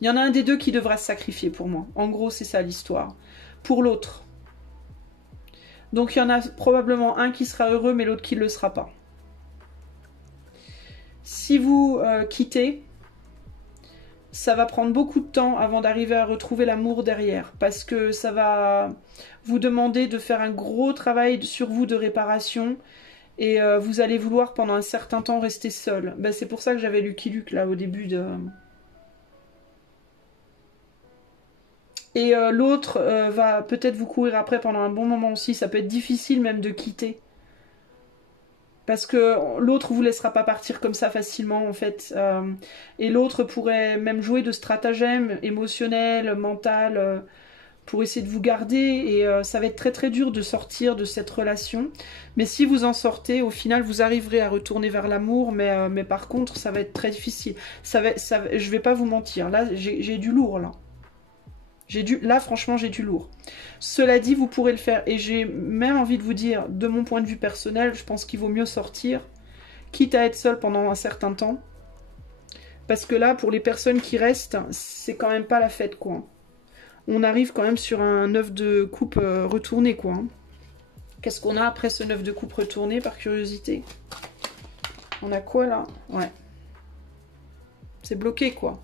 Il y en a un des deux qui devra se sacrifier pour moi. En gros, c'est ça l'histoire. Pour l'autre. Donc il y en a probablement un qui sera heureux, mais l'autre qui ne le sera pas. Si vous quittez, ça va prendre beaucoup de temps avant d'arriver à retrouver l'amour derrière. Parce que ça va vous demander de faire un gros travail sur vous de réparation. Et vous allez vouloir pendant un certain temps rester seul. Ben, c'est pour ça que j'avais Lucky Luke là au début de... Et l'autre va peut-être vous courir après pendant un bon moment aussi. Ça peut être difficile même de quitter. Parce que l'autre vous laissera pas partir comme ça facilement en fait. Et l'autre pourrait même jouer de stratagèmes émotionnels, mental, pour essayer de vous garder. Et ça va être très très dur de sortir de cette relation. Mais si vous en sortez, au final vous arriverez à retourner vers l'amour. Mais par contre ça va être très difficile. Je vais pas vous mentir. Là j'ai du lourd là. Là, franchement, j'ai du lourd. Cela dit, vous pourrez le faire. Et j'ai même envie de vous dire, de mon point de vue personnel, je pense qu'il vaut mieux sortir, quitte à être seul pendant un certain temps. Parce que là, pour les personnes qui restent, c'est quand même pas la fête, quoi. On arrive quand même sur un 9 de coupe retourné, quoi. Qu'est-ce qu'on a après ce 9 de coupe retourné, par curiosité? On a quoi, là? Ouais. C'est bloqué, quoi.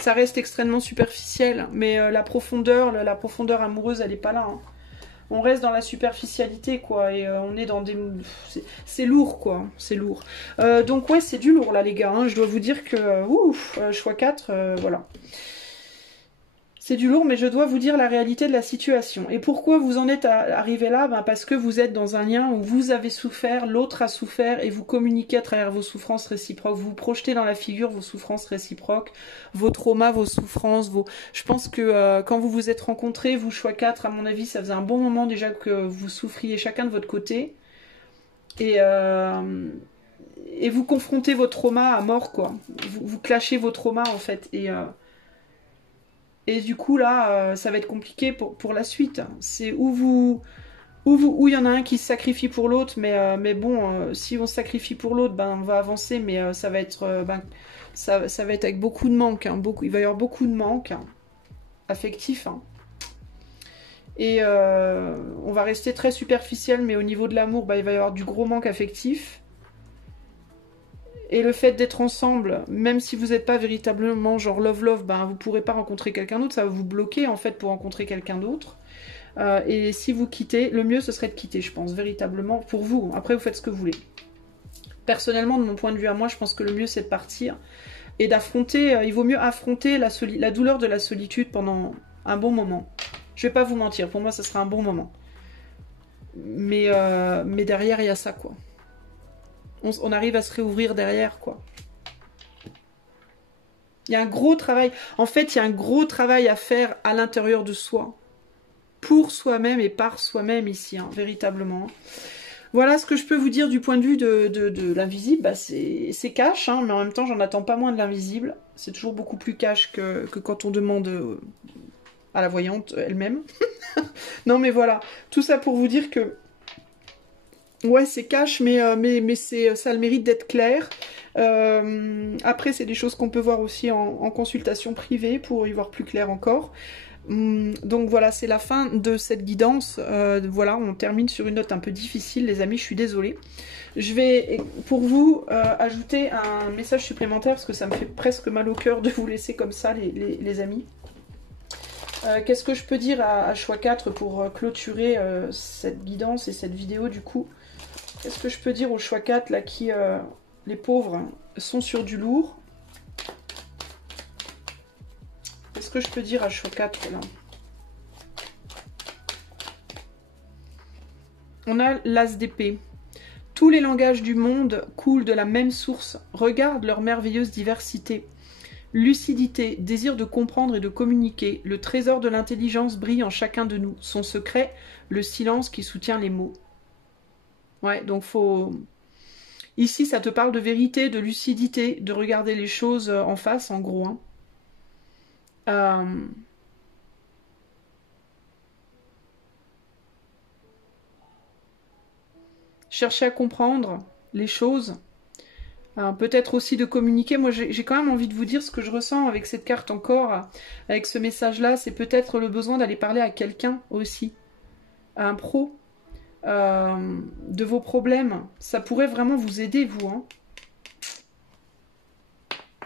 Ça reste extrêmement superficiel, mais la profondeur amoureuse, elle n'est pas là. Hein. On reste dans la superficialité, quoi, et on est dans des... C'est lourd, quoi, c'est lourd. Donc, ouais, c'est du lourd, là, les gars. Hein. Je dois vous dire que... choix 4, voilà. C'est du lourd, mais je dois vous dire la réalité de la situation. Et pourquoi vous en êtes arrivé là? Ben parce que vous êtes dans un lien où vous avez souffert, l'autre a souffert, et vous communiquez à travers vos souffrances réciproques. Vous projetez dans la figure vos souffrances réciproques, vos traumas, vos souffrances. Je pense que quand vous vous êtes rencontrés, vous, choix 4, à mon avis, ça faisait un bon moment déjà que vous souffriez chacun de votre côté. Et vous confrontez vos traumas à mort, quoi. Vous clashez vos traumas, en fait. Et du coup, là, ça va être compliqué pour la suite. C'est où il y en a un qui se sacrifie pour l'autre, mais bon, si on se sacrifie pour l'autre, ben, on va avancer, mais ça va être ça va être avec beaucoup de manque. Hein, il va y avoir beaucoup de manque affectif. Hein. Et on va rester très superficiel, mais au niveau de l'amour, ben, il va y avoir du gros manque affectif. Et le fait d'être ensemble, même si vous n'êtes pas véritablement genre love, ben vous ne pourrez pas rencontrer quelqu'un d'autre, ça va vous bloquer en fait pour rencontrer quelqu'un d'autre. Et si vous quittez, le mieux ce serait de quitter, je pense, véritablement, pour vous. Après vous faites ce que vous voulez. Personnellement, de mon point de vue à moi, je pense que le mieux c'est de partir et d'affronter, il vaut mieux affronter la douleur de la solitude pendant un bon moment. Je vais pas vous mentir, pour moi ça sera un bon moment. Mais derrière il y a ça, quoi. On arrive à se réouvrir derrière, quoi. Il y a un gros travail. En fait, il y a un gros travail à faire à l'intérieur de soi. Pour soi-même et par soi-même ici, hein, véritablement. Voilà ce que je peux vous dire du point de vue de l'invisible. Bah, c'est cash, hein, mais en même temps, j'en attends pas moins de l'invisible. C'est toujours beaucoup plus cash que quand on demande à la voyante elle-même. Non, mais voilà. Tout ça pour vous dire que ouais, c'est cash, mais ça a le mérite d'être clair. Après, c'est des choses qu'on peut voir aussi en consultation privée pour y voir plus clair encore. Donc voilà, c'est la fin de cette guidance. Voilà, on termine sur une note un peu difficile, les amis, je suis désolée. Je vais, pour vous, ajouter un message supplémentaire, parce que ça me fait presque mal au cœur de vous laisser comme ça, les amis. Qu'est-ce que je peux dire à choix 4 pour clôturer cette guidance et cette vidéo, du coup? Qu'est-ce que je peux dire au choix 4, là, qui, les pauvres, sont sur du lourd? Qu'est-ce que je peux dire à choix 4 là? On a l'as d'épée. Tous les langages du monde coulent de la même source. Regarde leur merveilleuse diversité. Lucidité, désir de comprendre et de communiquer. Le trésor de l'intelligence brille en chacun de nous. Son secret, le silence qui soutient les mots. Ouais, donc faut... Ici, ça te parle de vérité, de lucidité, de regarder les choses en face, en gros. Hein. Chercher à comprendre les choses. Peut-être aussi de communiquer. Moi, j'ai quand même envie de vous dire ce que je ressens avec cette carte encore, avec ce message-là. C'est peut-être le besoin d'aller parler à quelqu'un aussi, à un pro, de vos problèmes. Ça pourrait vraiment vous aider, vous. Hein.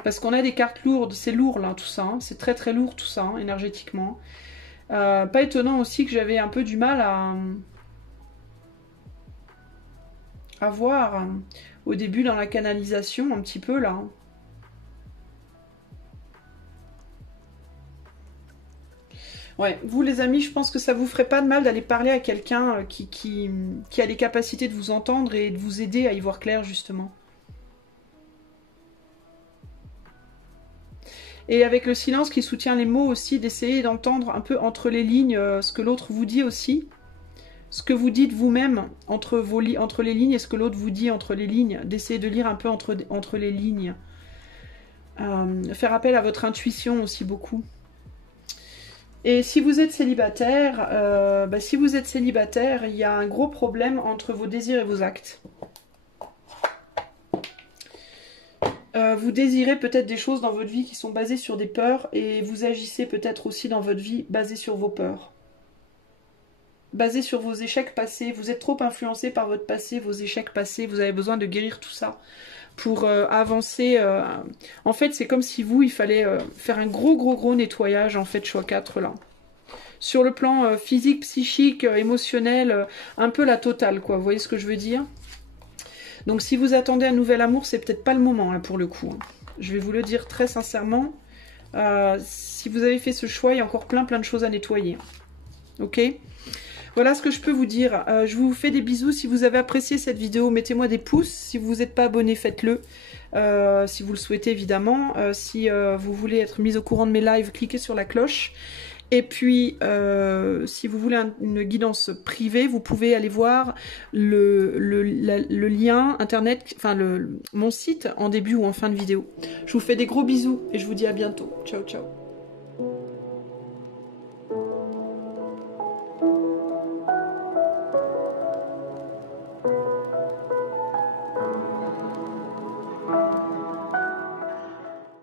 Parce qu'on a des cartes lourdes. C'est lourd, là, tout ça. Hein. C'est très, très lourd, tout ça, hein, énergétiquement. Pas étonnant aussi que j'avais un peu du mal à voir au début dans la canalisation, un petit peu, là. Ouais, vous les amis, je pense que ça vous ferait pas de mal d'aller parler à quelqu'un qui a les capacités de vous entendre et de vous aider à y voir clair, justement. Et avec le silence qui soutient les mots aussi, d'essayer d'entendre un peu entre les lignes ce que l'autre vous dit aussi. Ce que vous dites vous-même entre les lignes et ce que l'autre vous dit entre les lignes. D'essayer de lire un peu entre les lignes. Faire appel à votre intuition aussi beaucoup. Et si vous êtes célibataire, il y a un gros problème entre vos désirs et vos actes. Vous désirez peut-être des choses dans votre vie qui sont basées sur des peurs et vous agissez peut-être aussi dans votre vie basées sur vos peurs. Basées sur vos échecs passés. Vous êtes trop influencé par votre passé, vos échecs passés. Vous avez besoin de guérir tout ça pour avancer. En fait, c'est comme si il fallait faire un gros nettoyage, en fait, choix 4 là. Sur le plan physique, psychique, émotionnel, un peu la totale, quoi. Vous voyez ce que je veux dire? Donc si vous attendez un nouvel amour, c'est peut-être pas le moment, là, pour le coup. Hein. Je vais vous le dire très sincèrement. Si vous avez fait ce choix, il y a encore plein de choses à nettoyer. Ok? Voilà ce que je peux vous dire. Je vous fais des bisous. Si vous avez apprécié cette vidéo, mettez-moi des pouces. Si vous n'êtes pas abonné, faites-le. Si vous le souhaitez, évidemment. Si vous voulez être mis au courant de mes lives, cliquez sur la cloche. Et puis, si vous voulez une guidance privée, vous pouvez aller voir le lien internet, enfin mon site en début ou en fin de vidéo. Je vous fais des gros bisous et je vous dis à bientôt. Ciao, ciao.